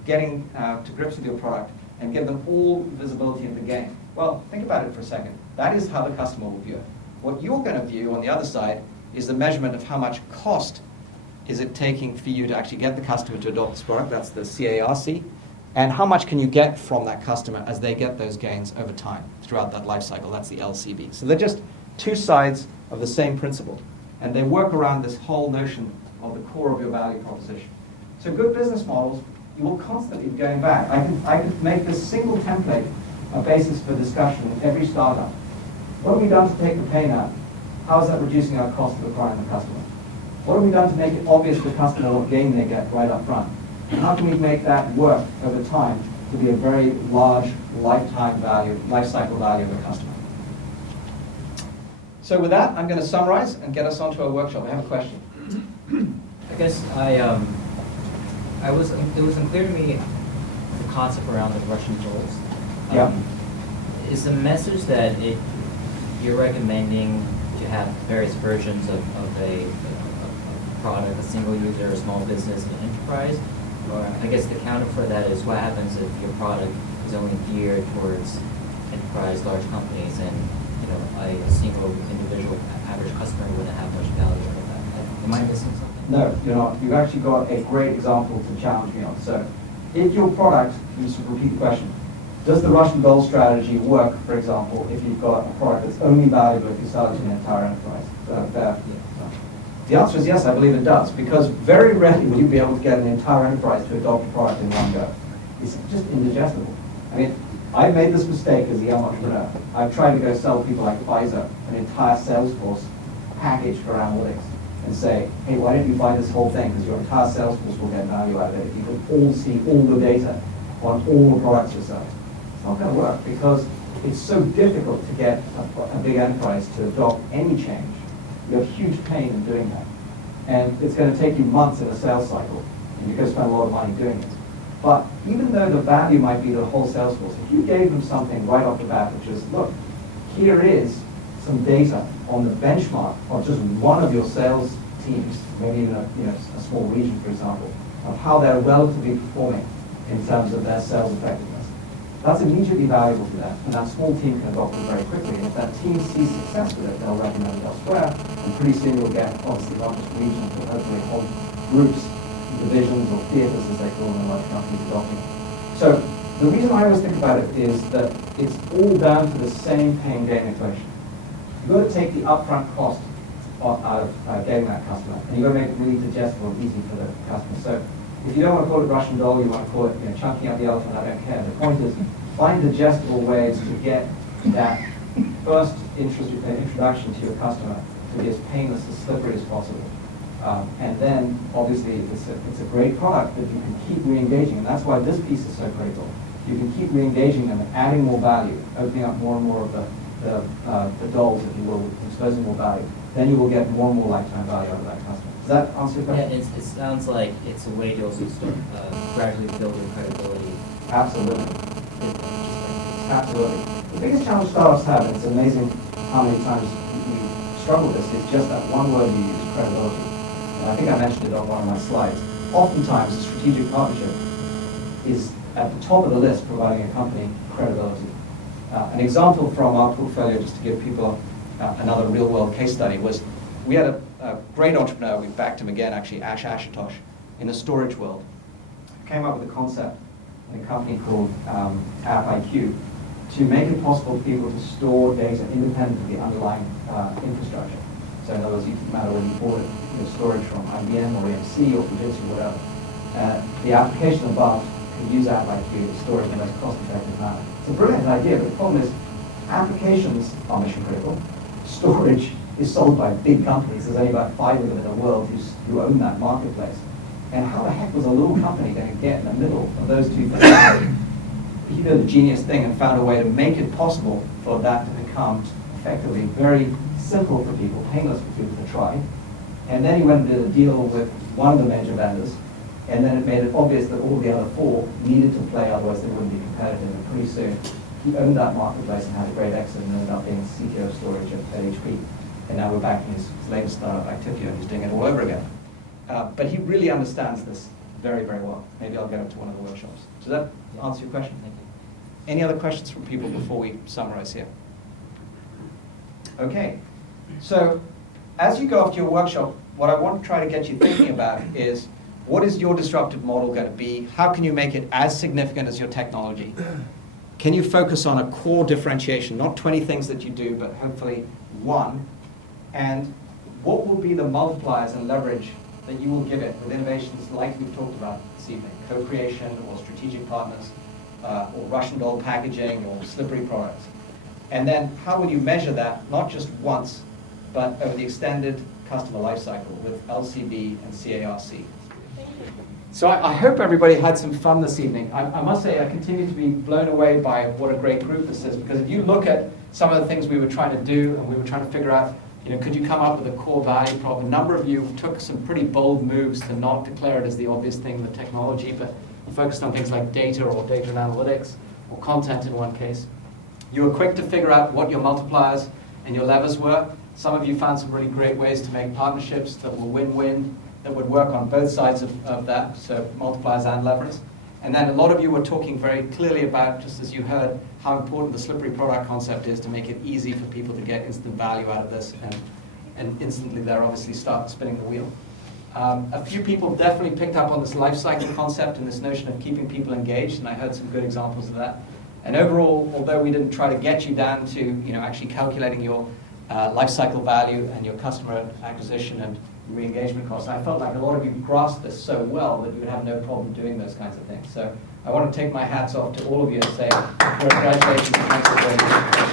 getting to grips with your product and give them all visibility in the game. Well, think about it for a second. That is how the customer will view it. What you're going to view on the other side is the measurement of how much cost is it taking for you to actually get the customer to adopt this product. That's the C.O.R.E. And how much can you get from that customer as they get those gains over time throughout that life cycle. That's the LCB. So they're just two sides of the same principle. And they work around this whole notion of the core of your value proposition. So good business models, you will constantly be going back. I can make this single template a basis for discussion in every startup. What have we done to take the pain out? How is that reducing our cost of acquiring the customer? What have we done to make it obvious to the customer what gain they get right up front? And how can we make that work over time to be a very large lifetime value, life cycle value of a customer? So with that, I'm going to summarize and get us onto our workshop. I have a question. I guess it was unclear to me the concept around the Russian dolls. Yeah. Is the message that you're recommending to have various versions of a product, a single user, a small business, an enterprise? Or I guess the counter for that is what happens if your product is only geared towards enterprise, large companies, and a single individual average customer wouldn't have much value out of that. Am I missing something? No, you're not. You've actually got a great example to challenge me on. So if your product, just repeat the question, does the Russian doll strategy work, for example, if you've got a product that's only valuable if you sell it to an entire enterprise? The answer is yes, I believe it does, because very rarely will you be able to get an entire enterprise to adopt a product in one go. It's just indigestible. I mean, I've made this mistake as a young entrepreneur. I've tried to go sell people like Pfizer an entire Salesforce package for analytics and say, hey, why don't you buy this whole thing, because your entire Salesforce will get value out of it if you can all see all the data on all the products you're selling. It's not going to work because it's so difficult to get a big enterprise to adopt any change. You have huge pain in doing that. And it's going to take you months in a sales cycle, and you're going to spend a lot of money doing it. But even though the value might be the whole sales force, if you gave them something right off the bat, which is, look, here is some data on the benchmark of just one of your sales teams, maybe even a small region, for example, of how they're relatively performing in terms of their sales effectiveness. That's immediately valuable to them, and that small team can adopt it very quickly. And if that team sees success with it, they'll recommend it elsewhere, and pretty soon you'll get, obviously, not just regions, but hopefully whole groups, divisions, or theaters, as they call them in large companies, adopting it. So the reason I always think about it is that it's all down to the same pain gain equation. You've got to take the upfront cost out of getting that customer, and you've got to make it really digestible and easy for the customer. So if you don't want to call it Russian doll, you want to call it chunking out the elephant, I don't care. The point is, find digestible ways to get that first introduction to your customer to be as painless, as slippery as possible. And then, obviously, it's a great product that you can keep re-engaging, and that's why this piece is so critical. You can keep re-engaging them, adding more value, opening up more and more of the dolls, if you will, exposing more value. Then you will get more and more lifetime value out of that customer. Does that answer your question? Yeah, it sounds like it's a way to also start gradually build your credibility. Absolutely. Absolutely. The biggest challenge startups have, and it's amazing how many times we struggle with this, is just that one word you use, credibility. And I think I mentioned it on one of my slides. Oftentimes, a strategic partnership is at the top of the list providing a company credibility. An example from our portfolio, just to give people another real-world case study, was we had a great entrepreneur, we backed him again, actually, Ash Ashutosh, in the storage world. Came up with a concept in a company called AppIQ to make it possible for people to store data independent of the underlying infrastructure. So in other words, it doesn't matter whether you bought your storage from IBM or EMC or Fujitsu or whatever. The application above can use AppIQ to store it in the most cost-effective manner. It's a brilliant idea, but the problem is applications are mission critical. Storage is sold by big companies. There's only about 5 of them in the world who own that marketplace. And how the heck was a little company going to get in the middle of those two things? He did a genius thing and found a way to make it possible for that to become effectively very simple for people, painless for people to try. And then he went and did a deal with one of the major vendors, and then it made it obvious that all the other 4 needed to play, otherwise they wouldn't be competitive. And pretty soon, he owned that marketplace and had a great exit and ended up being CTO of storage at HP. And now we're backing his latest startup, Actifio, and he's doing it all over again. But he really understands this very, very well. Maybe I'll get up to one of the workshops. Does that answer your question? Thank you. Any other questions from people before we summarize here? Okay, so as you go off to your workshop, what I want to try to get you thinking about is, what is your disruptive model going to be? How can you make it as significant as your technology? Can you focus on a core differentiation, not 20 things that you do, but hopefully one? And what will be the multipliers and leverage that you will give it with innovations like we've talked about this evening, co-creation or strategic partners, or Russian doll packaging or slippery products? And then how will you measure that, not just once, but over the extended customer lifecycle with LCB and C.O.R.E. So I hope everybody had some fun this evening. I must say I continue to be blown away by what a great group this is, because if you look at some of the things we were trying to do, and we were trying to figure out, could you come up with a core value prop? A number of you took some pretty bold moves to not declare it as the obvious thing, the technology, but you focused on things like data or data and analytics, or content in one case. You were quick to figure out what your multipliers and your levers were. Some of you found some really great ways to make partnerships that were win-win, that would work on both sides of that, so multipliers and levers. And then a lot of you were talking very clearly about, just as you heard, how important the slippery product concept is to make it easy for people to get instant value out of this, and instantly there obviously start spinning the wheel. A few people definitely picked up on this life cycle concept and this notion of keeping people engaged, and I heard some good examples of that. And overall, although we didn't try to get you down to actually calculating your life cycle value and your customer acquisition and re-engagement costs, I felt like a lot of you grasped this so well that you would have no problem doing those kinds of things. So I want to take my hats off to all of you and say congratulations and thanks for doing this.